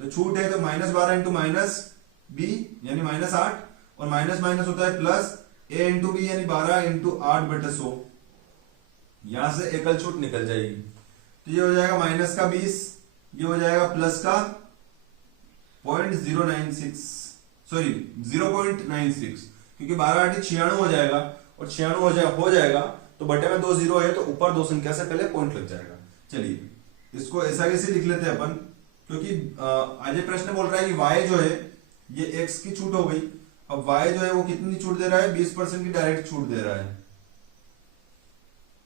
तो छूट है तो -12 इंटू माइनस बी यानी -8, और माइनस माइनस होता है प्लस, ए इंटू बी यानी 12 इंटू 8/100, यहां से एकल छूट निकल जाएगी, तो ये हो जाएगा माइनस का 20, ये हो जाएगा प्लस का 0.096, सॉरी 0.96, क्योंकि 12 8 96 हो जाएगा, और 96 हो जाएगा तो बटे में 2 जीरो है तो ऊपर 2 संख्या से पहले पॉइंट लग जाएगा। चलिए इसको ऐसा कैसे लिख लेते हैं अपन, क्योंकि आज ये प्रश्न बोल रहा है कि y जो है ये x की छूट हो गई, अब y जो है वो कितनी छूट दे रहा है, 20% की डायरेक्ट छूट दे रहा है,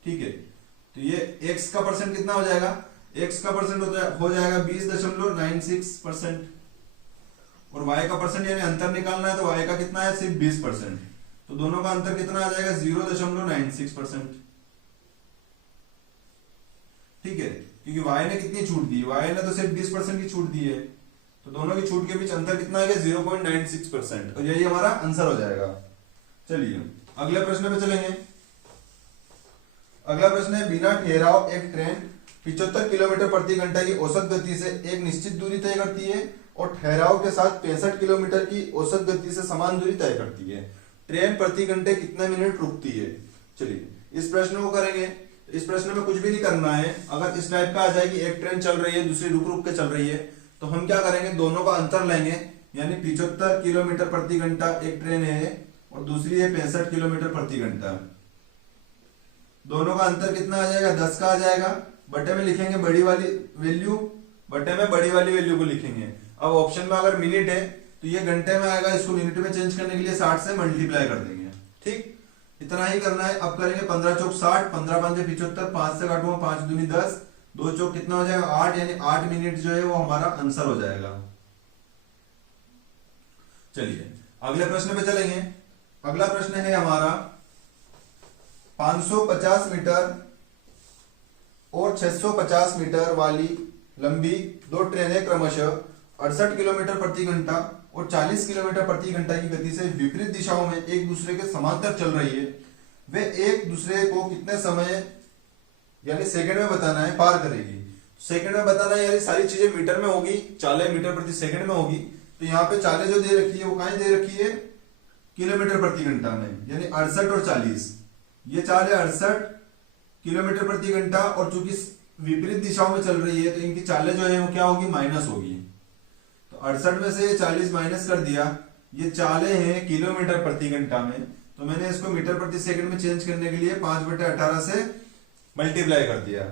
ठीक है। तो ये x का परसेंट कितना हो जाएगा, x का परसेंट हो जाएगा 20.96%, और y का परसेंट यानी अंतर निकालना है तो y का कितना है, सिर्फ 20%, तो दोनों का अंतर कितना आ जाएगा, 0.96%, ठीक है। क्योंकि y ने कितनी छूट दी, y ने तो सिर्फ 20% की छूट दी है, तो दोनों की छूट के बीच अंतर कितना आ गया, 0.96%, और यही हमारा आंसर हो जाएगा। चलिए अगले प्रश्न पे चलेंगे। अगला प्रश्न है, बिना ठहराव एक ट्रेन 75 किलोमीटर प्रति घंटा की औसत गति से एक निश्चित दूरी तय करती है और ठहराव के साथ 65 किलोमीटर की औसत गति से समान दूरी तय करती है। ट्रेन प्रति घंटे कितने मिनट रुकती है। चलिए इस प्रश्न को करेंगे। इस प्रश्न में कुछ भी नहीं करना है। अगर इस टाइप का आ जाए कि एक ट्रेन चल रही है दूसरी रुक रुक के चल रही है, तो हम क्या करेंगे, दोनों का अंतर लेंगे, यानी 75 किलोमीटर प्रति घंटा एक ट्रेन है और दूसरी है 65 किलोमीटर प्रति घंटा। दोनों का अंतर कितना आ जाएगा, 10 का आ जाएगा। बटे में लिखेंगे बड़ी वाली वैल्यू, बटे में बड़ी वाली वैल्यू को लिखेंगे। अब ऑप्शन में अगर मिनट है तो ये घंटे में आएगा, इसको मिनट में चेंज करने के लिए 60 से मल्टीप्लाई कर देंगे। ठीक, इतना ही करना है। अब करेंगे 15 चौक 60, 15 5 75, 5 से काटूंगा 5 दूनी 10, 2 चौक कितना हो जाएगा 8, यानी 8 मिनट जो है वो हमारा आंसर हो जाएगा। चलिए अगले प्रश्न पे चलेंगे। अगला प्रश्न है हमारा 550 मीटर और 650 मीटर वाली लंबी दो ट्रेनें क्रमशः 68 किलोमीटर प्रति घंटा और 40 किलोमीटर प्रति घंटा की गति से विपरीत दिशाओं में एक दूसरे के समांतर चल रही है। वे एक दूसरे को कितने समय यानी सेकंड में बताना है पार करेगी। सेकंड में बताना है यानी सारी चीजें मीटर में होगी, चालें मीटर प्रति सेकंड में होगी। तो यहाँ पे चालें जो दे रखी है वो कहाँ दे रखी है, किलोमीटर प्रति घंटा में, यानी 68 और 40। ये चाल है 68 किलोमीटर प्रति घंटा और चूंकि विपरीत दिशाओं में चल रही है तो इनकी चालें जो है वो क्या होगी, माइनस होगी। तो 68 में से 40 माइनस कर दिया। ये चालें हैं किलोमीटर प्रति घंटा में, तो मैंने इसको मीटर प्रति सेकंड में चेंज करने के लिए 5/18 से मल्टीप्लाई कर दिया।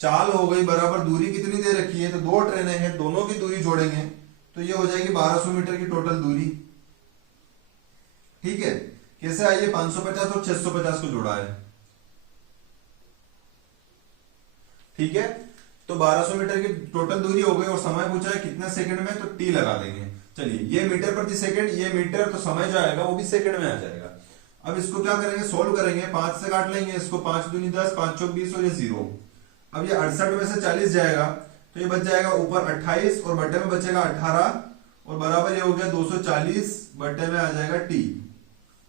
चाल हो गई बराबर दूरी कितनी दे रखी है, तो दो ट्रेनें हैं, दोनों की दूरी जोड़ेंगे तो ये हो जाएगी 1200 मीटर की टोटल दूरी। ठीक है, कैसे आई है, 550 और 650 को जोड़ा है। ठीक है, तो 1200 मीटर की टोटल दूरी हो गई और समय पूछा है कितने सेकंड में, तो टी लगा देंगे। चलिए ये मीटर प्रति सेकंड, ये मीटर, तो समय जो आएगा वो भी सेकंड में आ जाएगा। अब इसको क्या करेंगे, सोल्व करेंगे। 5 से काट लेंगे इसको, 5 दूनी 10, 5 चौक 20 और ये 0। अब ये 68 में से 40 जाएगा तो ये बच जाएगा ऊपर 28 और बटे में बचेगा 18 और बराबर ये हो गया 240, बटे में आ जाएगा टी।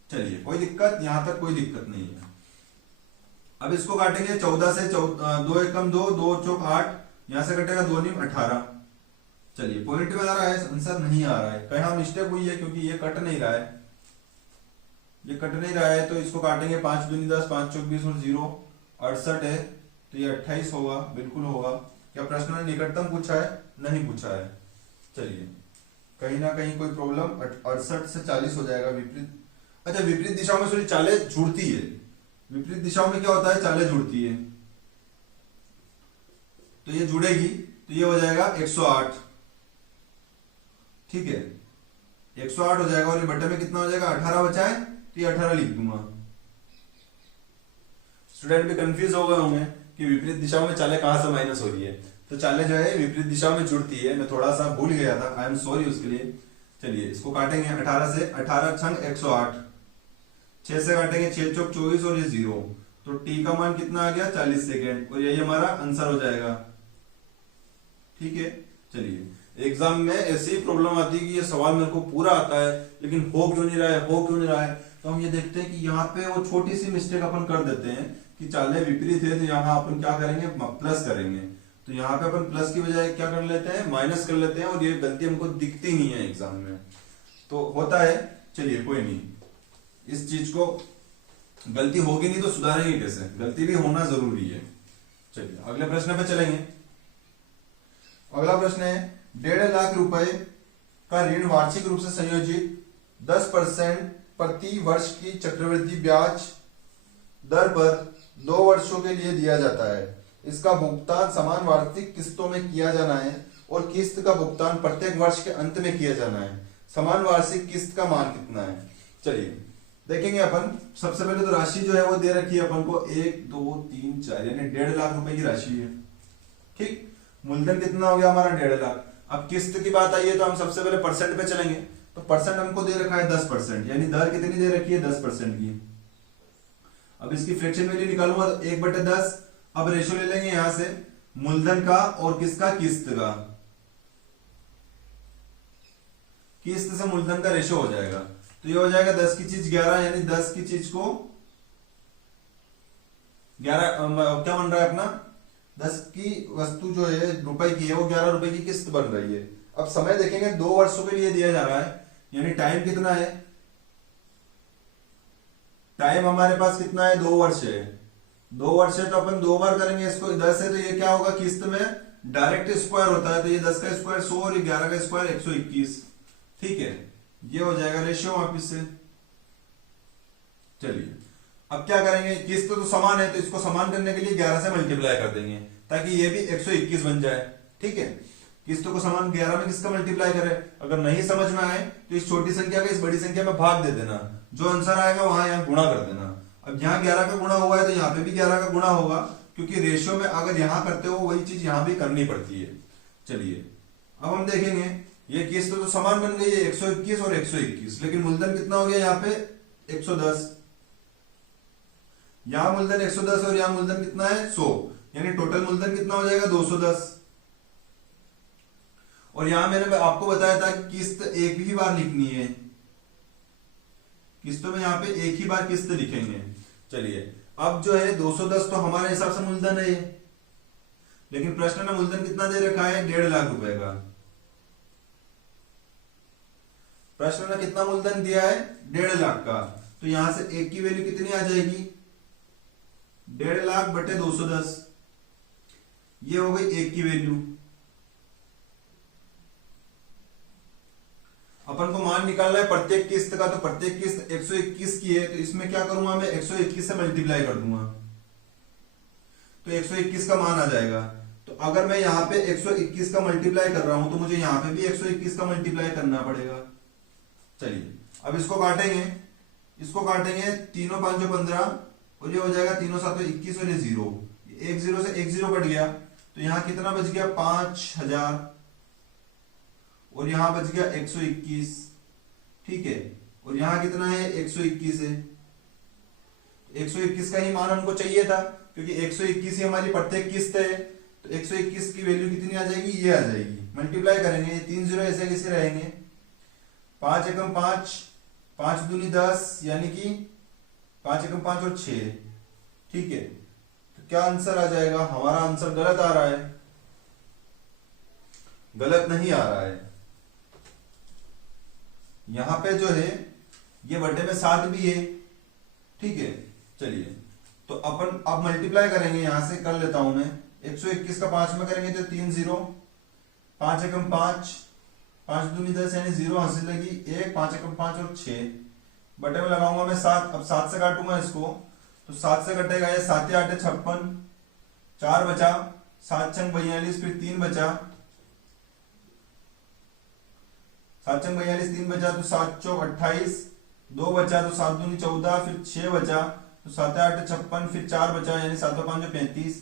चलिए कोई दिक्कत, यहां तक कोई दिक्कत नहीं है। अब इसको काटेंगे 14 से 2 एकम 2, 2 चौक 8, यहां से कटेगा 2 नीम 18। चलिए पॉइंट में आ रहा है, आंसर नहीं आ रहा है, कहीं मिस्टेक हुई है क्योंकि ये कट नहीं रहा है, ये कट नहीं रहा है। तो इसको काटेंगे 5 दूनी 10, 5 चौक 20 और 0 68 है तो ये 28 होगा, बिल्कुल होगा। क्या प्रश्न ने निकटतम पूछा है, नहीं पूछा है। चलिए कहीं ना कहीं कोई प्रॉब्लम, 68 से 40 हो जाएगा विपरीत। अच्छा विपरीत दिशाओं में सॉरी चालें जुड़ती है, विपरीत दिशाओं में क्या होता है, चालें जुड़ती है, तो ये जुड़ेगी तो ये हो जाएगा 108। ठीक है 108 हो जाएगा और ये बटे में कितना हो जाएगा 18 बचा है तो ये 18 लिख दूंगा। स्टूडेंट भी कंफ्यूज हो गए होंगे कि विपरीत दिशाओं में चालें कहां से माइनस हो रही है, तो चालें जो है विपरीत दिशाओं में जुड़ती है। मैं थोड़ा सा भूल गया था, आई एम सॉरी उसके लिए। चलिए इसको काटेंगे 18 से, 18 छंग 108, 6 से काटेंगे 6 चौक 24 और ये 0, तो टी का मान कितना आ गया 40 सेकेंड और यही हमारा आंसर हो जाएगा। ठीक है, चलिए एग्जाम में ऐसी प्रॉब्लम आती है कि ये सवाल मेरे को पूरा आता है लेकिन हो क्यों नहीं रहा है, हो क्यों नहीं रहा है, तो हम ये देखते हैं कि यहाँ पे वो छोटी सी मिस्टेक अपन कर देते हैं कि चाले विपरीत है तो यहाँ अपन क्या करेंगे, प्लस करेंगे। तो यहाँ पे अपन प्लस की बजाय क्या कर लेते हैं, माइनस कर लेते हैं, और ये गलती हमको दिखती नहीं है एग्जाम में, तो होता है। चलिए कोई नहीं, इस चीज को गलती होगी नहीं तो सुधारेंगे कैसे, गलती भी होना जरूरी है। चलिए अगले प्रश्न पे चलेंगे। अगला प्रश्न है 1.5 लाख रुपए का ऋण वार्षिक रूप से संयोजित 10% प्रति वर्ष की चक्रवृद्धि ब्याज दर पर 2 वर्षों के लिए दिया जाता है। इसका भुगतान समान वार्षिक किस्तों में किया जाना है और किस्त का भुगतान प्रत्येक वर्ष के अंत में किया जाना है। समान वार्षिक किस्त का मान कितना है? चलिए देखेंगे अपन। सबसे पहले तो राशि जो है वो दे रखी है अपन को 1 2 3 4 यानी 1.5 लाख रुपए की राशि है। ठीक, मूलधन कितना हो गया हमारा 1.5 लाख। अब किस्त की बात आई है तो हम सबसे पहले परसेंट पे चलेंगे। तो परसेंट हमको दे रखा है 10%, यानी दर कितनी दे रखी है 10% की। अब इसकी फ्रैक्शन वैल्यू निकालूंगा तो 1/10। अब रेशो ले लेंगे यहां से मूलधन का और किसका, किस्त का। किस्त से मूलधन का रेशो हो जाएगा तो ये हो जाएगा 10 की चीज 11, यानी 10 की चीज को 11 क्या बन रहा है अपना, 10 की वस्तु जो है रुपए की है वो 11 रुपए की किस्त बन रही है। अब समय देखेंगे 2 वर्षों के लिए दिया जा रहा है, यानी टाइम कितना है, टाइम हमारे पास कितना है 2 वर्ष है। 2 वर्ष है तो अपन 2 बार करेंगे इसको। 10 है तो ये क्या होगा, किस्त में डायरेक्ट स्क्वायर होता है तो ये 10 का स्क्वायर 100 और 11 का स्क्वायर 121। ठीक है, ये हो जाएगा रेशियो वापिस से। चलिए अब क्या करेंगे, किस्त तो समान है तो इसको समान करने के लिए 11 से मल्टीप्लाई कर देंगे ताकि ये भी 121 बन जाए। ठीक है, किस्तों को समान 11 में किसका मल्टीप्लाई करें। अगर नहीं समझ में आए तो इस छोटी संख्या का इस बड़ी संख्या में भाग दे देना, जो आंसर आएगा वहां यहाँ गुणा कर देना। अब यहाँ 11 का गुणा हुआ है तो यहाँ पे भी 11 का गुणा होगा, क्योंकि रेशियो में अगर यहाँ करते हो वही चीज यहाँ भी करनी पड़ती है। चलिए अब हम देखेंगे, ये किस्त तो समान बन गई है 121 और 121, लेकिन मूलधन कितना हो गया यहाँ पे 110। यहाँ मूलधन 110 और यहाँ मूलधन कितना है 100, यानी टोटल मूलधन कितना हो जाएगा 210। और यहां मैंने आपको बताया था कि किस्त एक ही बार लिखनी है, किस्तों में यहाँ पे एक ही बार किस्त लिखेंगे। चलिए अब जो है 210 तो हमारे हिसाब से मूलधन है, लेकिन प्रश्न में मूलधन कितना दे रखा है 1.5 लाख रुपए का। प्रश्न में कितना मूलधन दिया है 1.5 लाख का, तो यहां से एक की वैल्यू कितनी आ जाएगी 1.5 लाख बटे 210, ये हो गई एक की वैल्यू। अपन को मान निकालना है प्रत्येक किस्त का, तो प्रत्येक किस्त 121 की है तो इसमें क्या करूंगा मैं 121 से मल्टीप्लाई कर दूंगा तो 121 का मान आ जाएगा। तो अगर मैं यहाँ पे 121 का मल्टीप्लाई कर रहा हूं तो मुझे यहाँ पे भी 121 का मल्टीप्लाई करना पड़ेगा। चलिए अब इसको काटेंगे, इसको काटेंगे, 3 5 15 और ये हो जाएगा 3 7 21 और ये 0, एक 0 से एक 0 कट गया तो यहाँ कितना बच गया 5000 और यहां बच गया 121। ठीक है, और यहां कितना है 121 है, 121 का ही मान हमको चाहिए था क्योंकि 121 ही हमारी प्रत्येक किस्त है। तो 121 की वैल्यू कितनी आ जाएगी, ये आ जाएगी। मल्टीप्लाई करेंगे, 3 0 ऐसे कैसे रहेंगे, 5 एकम 5, 5 दूनी 10, यानी कि 5 एकम 5 और 6। ठीक है, तो क्या आंसर आ जाएगा, हमारा आंसर गलत आ रहा है, गलत नहीं आ रहा है। यहां पे जो है ये बटे में 7 भी है। ठीक है, चलिए तो अपन अब मल्टीप्लाई करेंगे, यहां से कर लेता हूं मैं, 121 का 5 में करेंगे तो 3 0, 5 एकम 5, 5 दूनी 10 यानी 0 हासिल लगी, 1 5 एकम 5 और 6 बटे में लगाऊंगा मैं 7। अब 7 से काटूंगा इसको तो 7 से कटेगा ये 7 8 56, 4 बचा, 7 6 42, फिर 3 बचा, 7 6 42, 3 बचा तो 7 चौक 28, 2 बचा तो 7 दूनी 14, फिर 6 बचा तो 7 8 56, फिर 4 बचा यानी 7 5 35,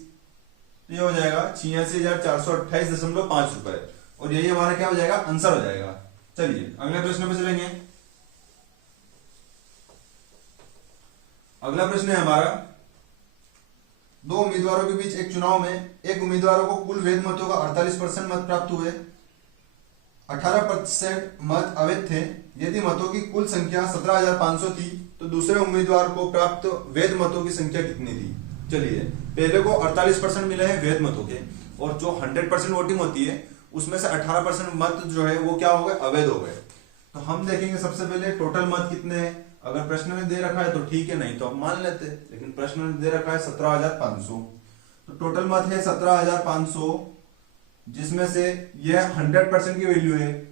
तो ये हो जाएगा 86,428.5 रुपए और यही हमारा क्या हो जाएगा, आंसर हो जाएगा। चलिए अगले प्रश्न पे चलेंगे। अगला प्रश्न है हमारा, 2 उम्मीदवारों के बीच एक चुनाव में एक उम्मीदवारों को कुल वैध मतों का 48% मत प्राप्त हुए, 18% मत अवैध थे, यदि मतों की कुल संख्या 17,500 थी तो दूसरे उम्मीदवार को प्राप्त वैध मतों की संख्या कितनी थी। चलिए, पहले को 48% मिले हैं वैध मतों के, और जो 100% वोटिंग होती है उसमें से 18% मत जो है वो क्या हो गए, अवैध हो गए। तो हम देखेंगे सबसे पहले टोटल मत कितने हैं। अगर प्रश्न में दे रखा है तो ठीक है, नहीं तो हम मान लेते, लेकिन प्रश्न में दे रखा है 17,500, तो टोटल मत है 17,500, जिसमें से यह 100% की वैल्यू है,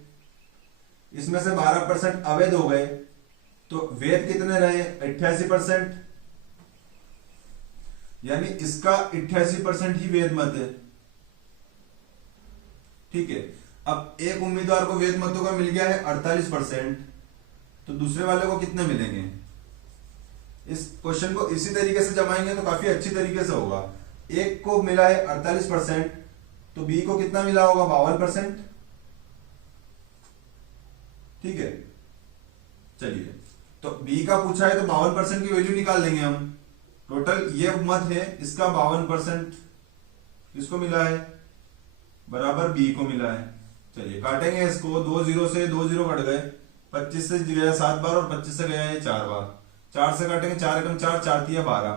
इसमें से 12% अवैध हो गए, तो वैध कितने रहे, 88%, यानी इसका 88% ही वैध मत है। ठीक है, अब एक उम्मीदवार को वैध मतों का मिल गया है 48%, तो दूसरे वाले को कितने मिलेंगे। इस क्वेश्चन को इसी तरीके से जमाएंगे तो काफी अच्छी तरीके से होगा। एक को मिला है 48%, तो बी को कितना मिला होगा, 52%। ठीक है, चलिए, तो बी का पूछा है तो 52% की वैल्यू निकाल लेंगे हम। टोटल ये मत है, इसका 52% किसको मिला है, बराबर बी को मिला है। चलिए काटेंगे इसको, 2 0 से 2 0 कट गए, 25 से गया 7 बार और 25 से गया है 4 बार, 4 से काटेंगे 4 एकम 4, 4 तिया 12,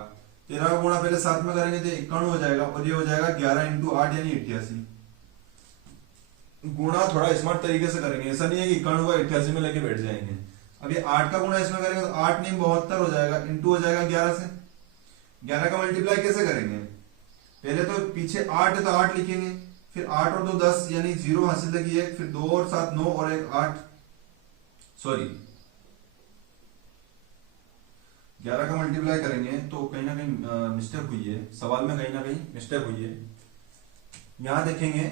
13 का गुणा पहले 7 में करेंगे तो 91 हो जाएगा, और ये हो जाएगा 11 × 8 यानी 88। गुणा थोड़ा स्मार्ट तरीके से करेंगे, ऐसा नहीं है कि 91 को 88 में लेके बैठ जाएंगे। अब ये 8 का गुणा इसमें करेंगे तो 8 नहीं 72 हो जाएगा, इंटू हो जाएगा 11 से। 11 का मल्टीप्लाई कैसे करेंगे, पहले तो पीछे 8 है तो 8 लिखेंगे, फिर 8 और 2 10 यानी 0 हासिल लगी है, फिर 2 और 7 9 और 1 8, सॉरी 11 का मल्टीप्लाई करेंगे तो कहीं ना कहीं मिस्टेक हुई है, सवाल में कहीं ना कहीं मिस्टेक हुई है। यहां देखेंगे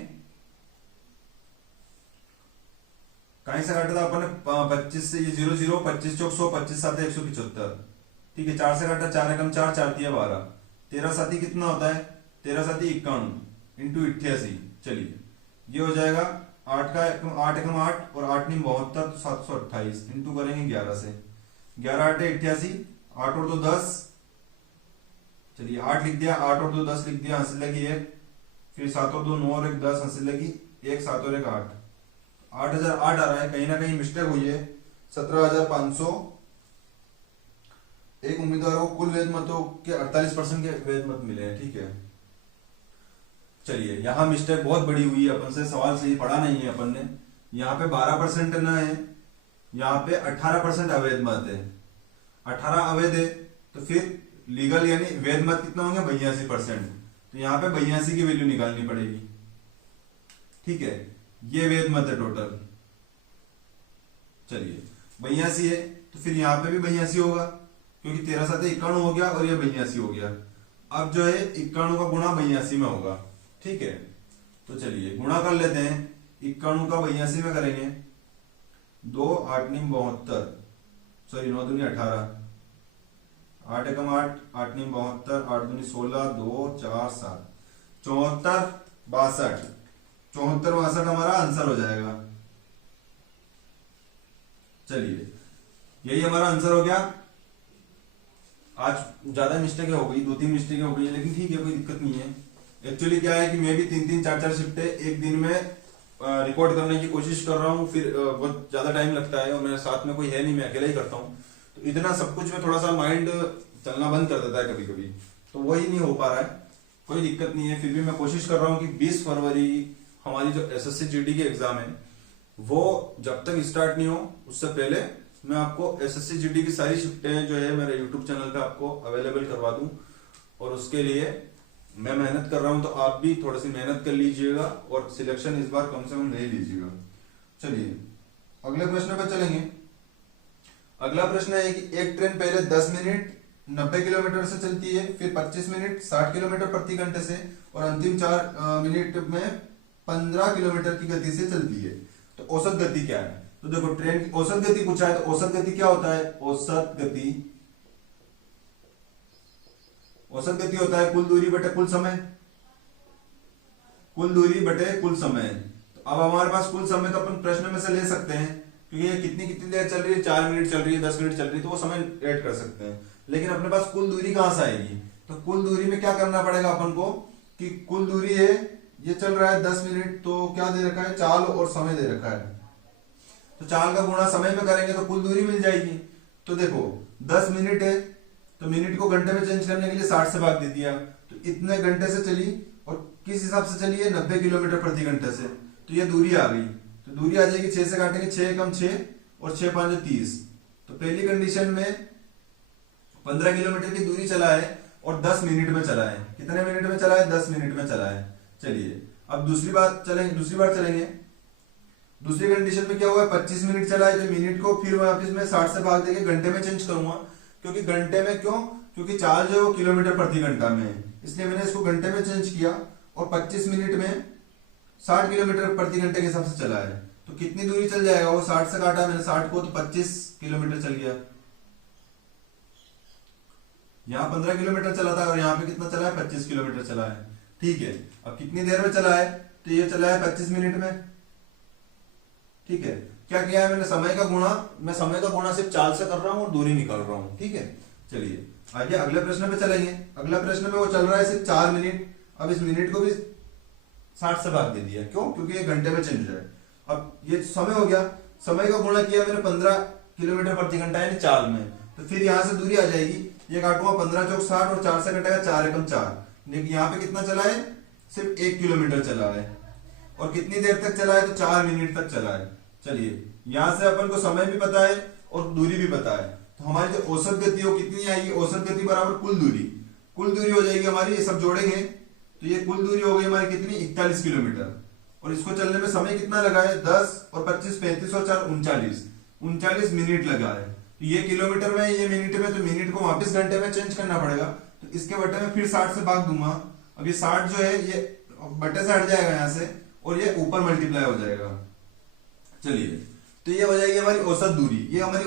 कहीं से काटा था अपन ने 25 से, ये 0 0, 25 चौक 100, 25 7 175। ठीक है, 4 से काटा 4 एकम 4, 4 तिया 12, 13 साथी कितना होता है, 13 साथी 51 इंटू 88। चलिए ये हो जाएगा 8 एकम 8 और 8 नी 72, तो 728 इंटू करेंगे 11 से, 11 8 88, 8 और 2 10, चलिए 8 लिख दिया, 8 और 2 10 लिख दिया, हासिल लगी 1, फिर 7 और 2 9 और 1 10 हासिल लगी 1, 7 और 1 8, 8008 आ रहा है, कहीं ना कहीं मिस्टेक हुई है। 17,500 एक उम्मीदवार को कुल वैध मतों के 48% के वैध मत मिले हैं। ठीक है, चलिए यहां मिस्टेक बहुत बड़ी हुई है, अपन से सवाल सही पढ़ा नहीं है अपन ने। यहाँ पे 12% ना है, यहाँ पे 18% अवैध मत है, 18 अवैध है, तो फिर लीगल यानी वैध मत कितना होंगे, 82%, तो यहाँ पे 82 की वैल्यू निकालनी पड़ेगी। ठीक है, ये वैध मत है टोटल। चलिए 82 है तो फिर यहाँ पे भी 82 होगा, क्योंकि 13 7 91 हो गया और ये 82 हो गया। अब जो है 91 का गुणा 82 में होगा। ठीक है, तो चलिए गुणा कर लेते हैं, 91 का 82 में करेंगे, 2 8 नी 72, सॉरी 9 दूनी 18, 8 एकम 8, 8 नी 72, 8 दूनी 16, 2 4 7, 74 62, 74 62 हमारा आंसर हो जाएगा। चलिए यही हमारा आंसर हो गया। आज ज्यादा मिस्टेक हो गई, 2-3 मिस्टेक हो गई, लेकिन ठीक है, कोई दिक्कत नहीं है। एक्चुअली क्या है कि मैं भी 3-3 4-4 शिफ्टें एक दिन में रिकॉर्ड करने की कोशिश कर रहा हूँ, फिर बहुत ज्यादा टाइम लगता है और मेरे साथ में कोई है नहीं, मैं अकेला ही करता हूँ, तो इतना सब कुछ में थोड़ा सा माइंड चलना बंद कर देता है कभी कभी, तो वही नहीं हो पा रहा है। कोई दिक्कत नहीं है, फिर भी मैं कोशिश कर रहा हूँ कि 20 फरवरी हमारी जो SSC GD की एग्जाम है वो जब तक स्टार्ट नहीं हो उससे पहले मैं आपको SSC GD की सारी शिफ्टें जो है मेरे YouTube चैनल पे आपको अवेलेबल करवा दूं, और उसके लिए मैं मेहनत कर रहा हूं, तो आप भी थोड़ी सी मेहनत कर लीजिएगा और सिलेक्शन इस बार कम से कम ले लीजिएगा। चलिए अगले प्रश्न पर चलेंगे। अगला प्रश्न है कि एक ट्रेन पहले 10 मिनट 90 किलोमीटर से चलती है, फिर 25 मिनट 60 किलोमीटर प्रति घंटे से, और अंतिम 4 मिनट में 15 किलोमीटर की गति से चलती है, तो औसत गति क्या है। तो देखो ट्रेन की औसत गति पूछा है, तो औसत गति क्या होता है, औसत गति होता है कुल दूरी बटे कुल समय, कुल दूरी बटे कुल समय। तो अब हमारे पास कुल समय तो अपन प्रश्न में से ले सकते हैं, क्योंकि ये कितनी देर चल रही है, 4 मिनट चल रही है, 10 मिनट चल रही है, तो वो समय ऐड कर सकते हैं। लेकिन अपने पास कुल दूरी कहां से आएगी, तो कुल दूरी में क्या करना पड़ेगा अपन को, कि कुल दूरी है, ये चल रहा है 10 मिनट, तो क्या दे रखा है, चाल और समय दे रखा है। तो चाल का गुणा समय में करेंगे तो कुल दूरी मिल जाएगी। तो देखो 10 मिनट है तो मिनट को घंटे में चेंज करने के लिए 60 से भाग दे दिया, तो इतने घंटे से चली और किस हिसाब से चली है, 90 किलोमीटर प्रति घंटे से। तो ये दूरी आ गई, तो दूरी आ जाएगी 6 से काटेंगे, 6 कम 6 और 6 5 30। तो पहली कंडीशन में 15 किलोमीटर की दूरी चला है और 10 मिनट में चला है। कितने मिनट में चला है, 10 मिनट में चला है। चलिए अब दूसरी बार चलेंगे। दूसरी कंडीशन में क्या हुआ है, 25 मिनट चला है, तो मिनट को फिर वापस में 60 से भाग देके घंटे में चेंज करूंगा, क्योंकि घंटे में क्यों, क्योंकि चाल जो है वो किलोमीटर प्रति घंटा में है, इसलिए मैंने इसको घंटे में चेंज किया और 25 मिनट में 60 किलोमीटर प्रति घंटे के हिसाब से चला है। तो कितनी दूरी चल जाएगा, वो 60 से काटा मैंने 60 को, तो 25 किलोमीटर चल गया। यहाँ 15 किलोमीटर चला था और यहाँ पे कितना चला है, 25 किलोमीटर चला है। ठीक है, अब कितनी देर में चला है, तो ये चला है 25 मिनट में। ठीक है, क्या किया है मैंने, समय का गुणा, मैं समय का गुणा सिर्फ चाल से कर रहा हूं और दूरी निकाल रहा हूं। ठीक है, चलिए आगे अगले प्रश्न पे चलेंगे। अगला प्रश्न में वो चल रहा है सिर्फ 4 मिनट। अब इस मिनट को भी 60 से भाग दे दिया, क्यों, क्योंकि ये घंटे में चेंज है। अब ये समय हो गया, समय का गुणा किया मैंने 15 किलोमीटर प्रति घंटा यानी चाल में, तो फिर यहाँ से दूरी आ जाएगी, ये काटूंगा 15 चौक 60 और 4 से कटेगा 4 एकम 4। लेकिन यहाँ पे कितना चला है, सिर्फ 1 किलोमीटर चला है और कितनी देर तक चला है, तो 4 मिनट तक चला है। चलिए यहां से अपन को समय भी पता है और दूरी भी पता है, तो हमारी जो औसत गति है वो कितनी आएगी, औसत गति बराबर कुल दूरी। कुल दूरी हो जाएगी हमारी, ये सब जोड़ेंगे तो ये कुल दूरी हो गई हमारी कितनी, 41 किलोमीटर। और इसको चलने में समय कितना लगा है, 10 और 25 35 और 4 39 मिनट लगा है। तो ये किलोमीटर में, ये मिनट में, तो मिनट को वापस घंटे में चेंज करना पड़ेगा, तो इसके बटे में फिर 60 से भाग दूंगा। अब ये 60 जो है ये बटे से हट जाएगा यहाँ से और ये ऊपर मल्टीप्लाई हो जाएगा। चलिए तो ये हो जाएगी हमारी औसत दूरी, ये हमारी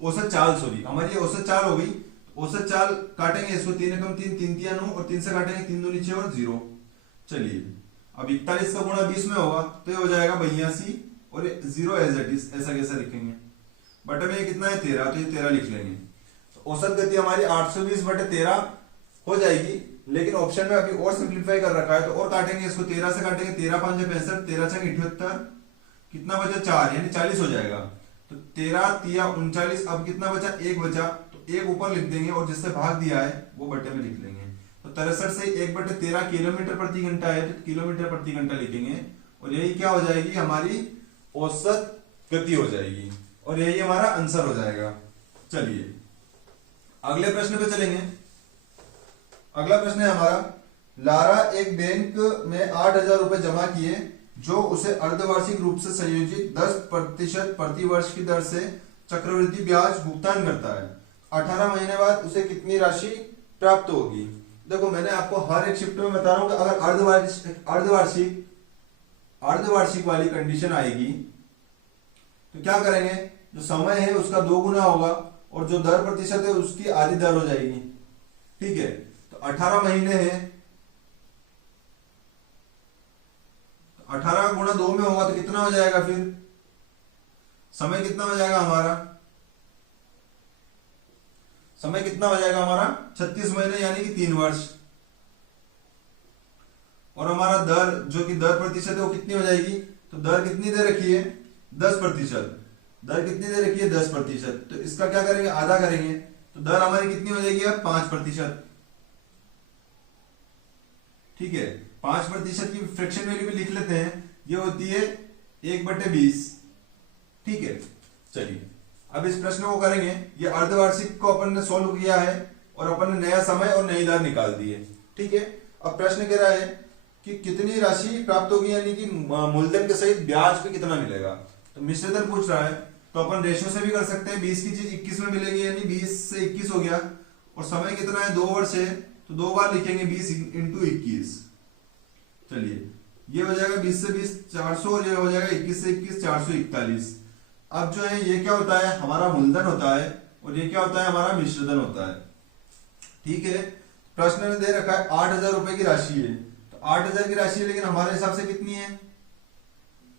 औसत चाल, सॉरी हमारी ये औसत चाल हो गई। औसत चाल काटेंगे इसको, 3 एकम 3 3 3 9 और 3 से काटेंगे 3 2 6 और 0। चलिए अब 41 का गुणा 20 में होगा तो ये हो जाएगा 82 और 0 एज इट इज, ऐसा कैसा लिखेंगे, बटे में ये कितना है 13, तो ये 13 लिख लेंगे। तो औसत गति हमारी 820 बटे 13 हो जाएगी। लेकिन ऑप्शन में अभी और सिंप्लीफाई कर रखा है, तो और काटेंगे इसको, 13 से काटेंगे 13 5 65, 13 6 78, कितना बचा 4 यानी 40 हो जाएगा। तो 13 3 39, अब कितना बचा, 1 बचा, तो 1 ऊपर लिख देंगे और जिससे भाग दिया है वो बटे में लिख लेंगे। तो 63 से 1 बटे 13 किलोमीटर प्रति घंटा है, तो किलोमीटर प्रति घंटा लिखेंगे और यही क्या हो जाएगी, हमारी औसत गति हो जाएगी और यही हमारा आंसर हो जाएगा। चलिए अगले प्रश्न पे चलेंगे। अगला प्रश्न है हमारा, लारा एक बैंक में 8,000 रुपए जमा किए जो उसे अर्धवार्षिक रूप से संयोजित 10% प्रति वर्ष की दर से चक्रवृद्धि ब्याज भुगतान करता है। 18 महीने बाद उसे कितनी राशि प्राप्त होगी। देखो मैंने आपको हर एक शिफ्ट में बता रहा हूं कि अगर अर्धवार्षिक वाली कंडीशन आएगी तो क्या करेंगे, जो समय है उसका 2 गुना होगा और जो दर प्रतिशत है उसकी आधी दर हो जाएगी। ठीक है, तो 18 महीने हैं, 18 गुणा 2 में होगा तो कितना हो जाएगा, फिर समय कितना हो जाएगा हमारा, समय कितना हो जाएगा हमारा 36 महीने यानी कि 3 वर्ष। और हमारा दर जो कि दर प्रतिशत है वो कितनी हो जाएगी, तो दर कितनी दे रखी है 10%, दर कितनी दे रखी है 10%, तो इसका क्या करेंगे आधा करेंगे, तो दर हमारी कितनी हो जाएगी अब 5%। ठीक है, 5% की फ्रैक्शन वैल्यू भी लिख लेते हैं, ये होती है 1/20। ठीक है, चलिए अब इस प्रश्न को करेंगे, ये अर्धवार्षिक को अपन ने सॉल्व किया है और अपन ने नया समय और नई दर निकाल दी है। ठीक है, अब प्रश्न कह रहा है कि कितनी राशि प्राप्त होगी, यानी कि मूलधन के सहित ब्याज पे कितना मिलेगा। तो मिश्र दर पूछ रहा है, तो अपन रेशियो से भी कर सकते हैं, 20 की चीज 21 में मिलेगी यानी 20 से 21 हो गया, और समय कितना है 2 वर्ष है, तो 2 बार लिखेंगे 20 × 21। चलिए ये हो जाएगा 20 से 20 400 और ये हो जाएगा 21 से 21 441। अब जो है ये क्या होता है हमारा मूलधन होता है और ये क्या होता है हमारा मिश्रधन होता है। ठीक है, प्रश्न ने दे रखा है 8,000 रुपए की राशि है, तो 8,000 की राशि है, लेकिन हमारे हिसाब से कितनी है,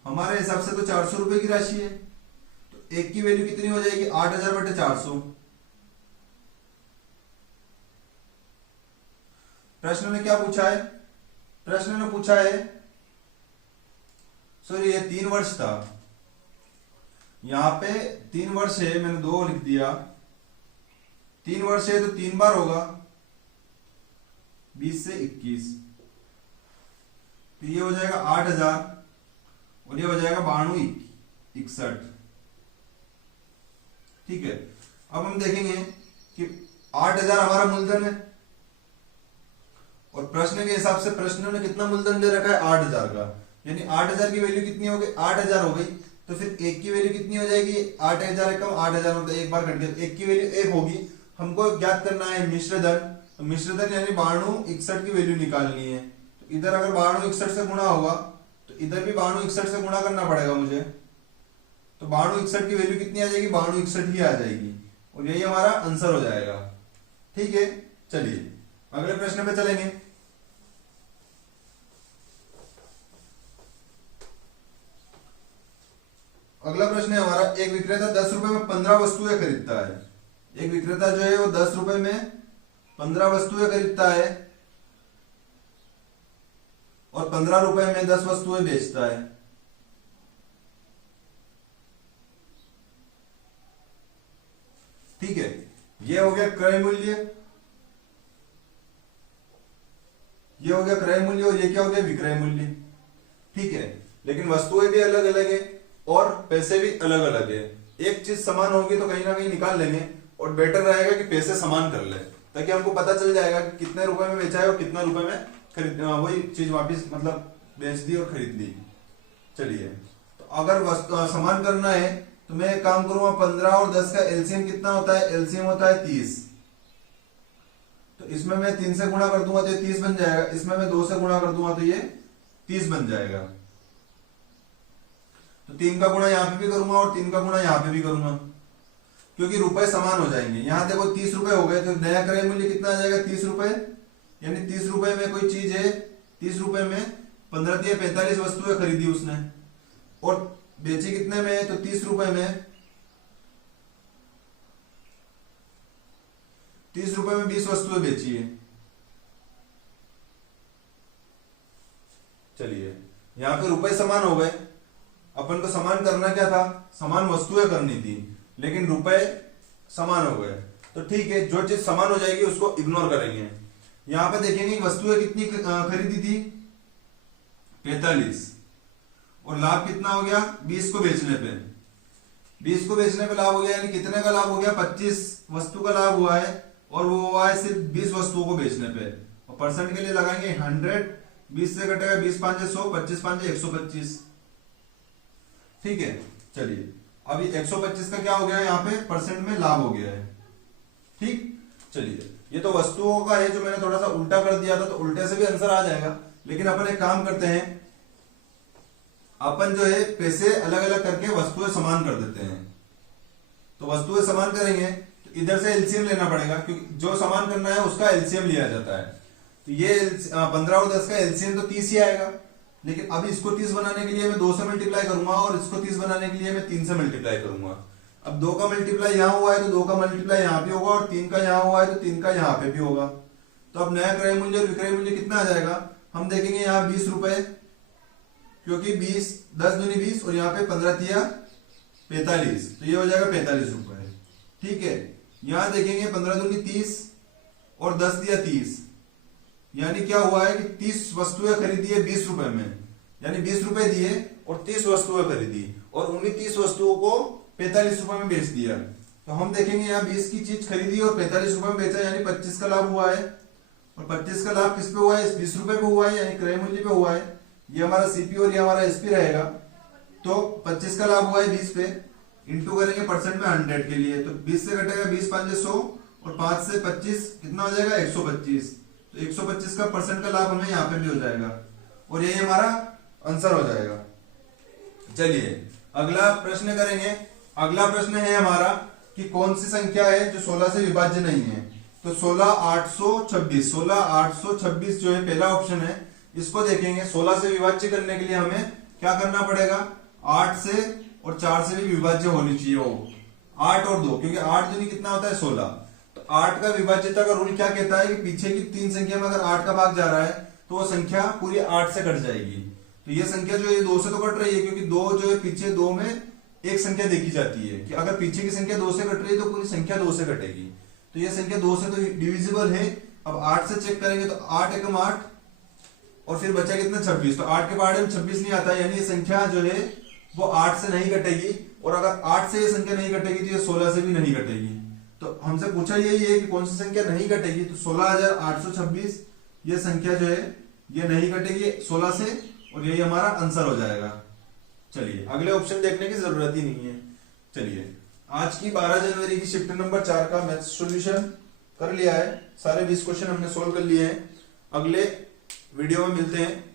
हमारे हिसाब से तो 400 रुपए की राशि है, तो एक की वैल्यू कितनी हो जाएगी 8,000/400। प्रश्न ने क्या पूछा है, प्रश्न ने पूछा है, सॉरी ये 3 वर्ष था, यहाँ पे 3 वर्ष है, मैंने 2 लिख दिया, 3 वर्ष है तो 3 बार होगा 20 से 21, तो ये हो जाएगा 8000 और ये हो जाएगा 9261। ठीक है, अब हम देखेंगे कि 8000 हमारा मूलधन है और प्रश्न के हिसाब से प्रश्न ने कितना मूलधन दे रखा है 8000 का, यानी 8000 की वैल्यू कितनी हो गई 8000 हो गई, तो फिर 1 की वैल्यू कितनी हो जाएगी 8000 कम 8000 मतलब एक बार कट गया, 1 की वैल्यू 1 होगी। हमको ज्ञात करना है मिश्र धन, तो मिश्र धन यानी 9261 की वैल्यू निकालनी है, तो इधर अगर 9261 से गुणा होगा तो इधर भी 9261 से गुणा करना पड़ेगा मुझे, तो 9261 की वैल्यू कितनी आ जाएगी 9261 ही आ जाएगी और यही हमारा आंसर हो जाएगा। ठीक है, चलिए अगले प्रश्न पे चलेंगे। अगला प्रश्न है हमारा, एक विक्रेता 10 रुपए में 15 वस्तुएं खरीदता है। एक विक्रेता जो है वो 10 रुपए में 15 वस्तुएं खरीदता है और 15 रुपए में 10 वस्तुएं बेचता है। ठीक है, ये हो गया क्रय मूल्य, ये हो गया क्रय मूल्य और ये क्या हो गया विक्रय मूल्य। ठीक है, लेकिन वस्तुएं भी अलग अलग है और पैसे भी अलग अलग है। एक चीज समान होगी तो कहीं ना कहीं निकाल लेंगे और बेटर रहेगा कि पैसे समान कर ले, ताकि हमको पता चल जाएगा कि कितने रुपए में बेचा है और कितने रुपए में खरीद वही चीज वापस मतलब बेच दी और खरीद ली। चलिए, तो अगर समान करना है तो मैं एक काम करूंगा, 15 और 10 का एलसीएम कितना होता है, एलसीएम होता है 30, तो इसमें मैं 3 से गुणा कर दूंगा तो ये 30 बन जाएगा, इसमें मैं 2 से गुणा कर दूंगा तो ये 30 बन जाएगा। तो 3 का गुणा यहाँ पे भी करूंगा और 3 का गुणा यहाँ पे भी करूंगा, क्योंकि रुपए समान हो जाएंगे। यहाँ देखो 30 रुपए हो गए, तो नया क्रय मूल्य कितना आ जाएगा 30 रुपए, यानी 30 रुपए में कोई चीज है, 30 रुपए में 15 या 45 वस्तुएं खरीदी उसने और बेची कितने में, तो 30 रुपए में, 30 रुपए में 20 वस्तुएं बेची है। चलिए, यहाँ पे रुपए समान हो गए, अपन को समान करना क्या था, समान वस्तुएं करनी थी, लेकिन रुपए समान हो गए। तो ठीक है, जो चीज समान हो जाएगी उसको इग्नोर करेंगे। यहां पे देखेंगे वस्तुएं कितनी खरीदी थी 45 और लाभ कितना हो गया 20 को बेचने पे, 20 को बेचने पे लाभ हो गया, यानी कितने का लाभ हो गया 25 वस्तु का लाभ हुआ है और वो हुआ है सिर्फ 20 वस्तुओं को बेचने पे। और परसेंट के लिए लगाएंगे 100, 20 से कटेगा 20 5 100, 25 5 125। ठीक है, चलिए अभी 125 का क्या हो गया यहाँ पे परसेंट में लाभ हो गया है। ठीक, चलिए ये तो वस्तुओं का है जो मैंने थोड़ा सा उल्टा कर दिया था, तो उल्टे से भी आंसर आ जाएगा, लेकिन अपन एक काम करते हैं, अपन जो है पैसे अलग अलग करके वस्तुएं समान कर देते हैं। तो वस्तुएं समान करेंगे तो इधर से एलसीएम लेना पड़ेगा, क्योंकि जो समान करना है उसका एलसीएम लिया जाता है। तो ये 15 और 10 का एलसीएम तो 30 ही आएगा, लेकिन अब इसको 30 बनाने के लिए मैं 2 से मल्टीप्लाई करूंगा और इसको 30 बनाने के लिए मैं 3 से मल्टीप्लाई करूंगा। अब 2 का मल्टीप्लाई यहाँ हुआ है तो 2 का मल्टीप्लाई यहाँ पे होगा और 3 का यहाँ हुआ है तो 3 का यहाँ पे भी होगा। तो अब नया क्रय मूल्य और विक्रय मूल्य कितना आ जाएगा, हम देखेंगे यहाँ 20 रुपए, क्योंकि 20 10 दूनी 20 और यहाँ पे 15 तिया 45, तो ये हो जाएगा 45 रुपए। ठीक है, यहाँ देखेंगे 15 दूनी 30 और 10 दिया 30, यानी क्या हुआ है कि 30 वस्तुएं खरीदी है 20 रुपए में, यानी 20 रुपए दिए और 30 वस्तुएं खरीदी और उन्हीं 30 वस्तुओं को 45 रुपए में बेच दिया। तो हम देखेंगे यहाँ 20 की चीज खरीदी और 45 रुपए में बेचा, यानी 25 का लाभ हुआ है और 25 का लाभ किस पे हुआ है 20 रुपए पे हुआ है, यानी क्रय मूल्य पे हुआ है। ये हमारा सीपी और ये हमारा एसपी रहेगा। तो 25 का लाभ हुआ है 20 पे, इंटू करेंगे परसेंट में 100 के लिए, तो 20 से कटेगा 20 5 100 और 5 से 25 कितना हो जाएगा 125, तो 125 का परसेंट का लाभ हमें यहाँ पे भी हो जाएगा और यही हमारा आंसर हो जाएगा। चलिए अगला प्रश्न करेंगे। अगला प्रश्न है हमारा कि कौन सी संख्या है जो 16 से विभाज्य नहीं है। तो 16 826 जो है पहला ऑप्शन है, इसको देखेंगे। 16 से विभाज्य करने के लिए हमें क्या करना पड़ेगा, 8 से और 4 से भी विभाज्य होनी चाहिए वो, 8 और 2, क्योंकि 8 दूनी कितना होता है 16। तो 8 का विभाज्यता का रूल क्या कहता है कि पीछे की 3 संख्या में अगर 8 का भाग जा रहा है तो वो संख्या पूरी 8 से कट जाएगी। तो ये संख्या जो है 2 से तो कट रही है, क्योंकि 2 जो है पीछे 2 में एक संख्या देखी जाती है कि अगर पीछे की संख्या 2 से कट रही है तो पूरी संख्या 2 से कटेगी। तो ये संख्या 2 से तो डिविजिबल है। अब 8 से चेक करेंगे तो 8 एकम 8 और फिर बचा कितना 26। तो 8 के पहाड़े में 26 नहीं आता, यानी ये संख्या जो है वो 8 से नहीं कटेगी। और अगर 8 से ये संख्या नहीं कटेगी तो ये 16 से भी नहीं कटेगी। तो हमसे पूछा यही है कि कौन सी संख्या नहीं कटेगी, तो 16,826 ये संख्या जो है ये नहीं कटेगी 16 से, और यही हमारा आंसर हो जाएगा। चलिए अगले ऑप्शन देखने की जरूरत ही नहीं है। चलिए आज की 12 जनवरी की शिफ्ट नंबर 4 का मैथ्स सॉल्यूशन कर लिया है। सारे 20 क्वेश्चन हमने सोल्व कर लिए हैं। अगले वीडियो में मिलते हैं।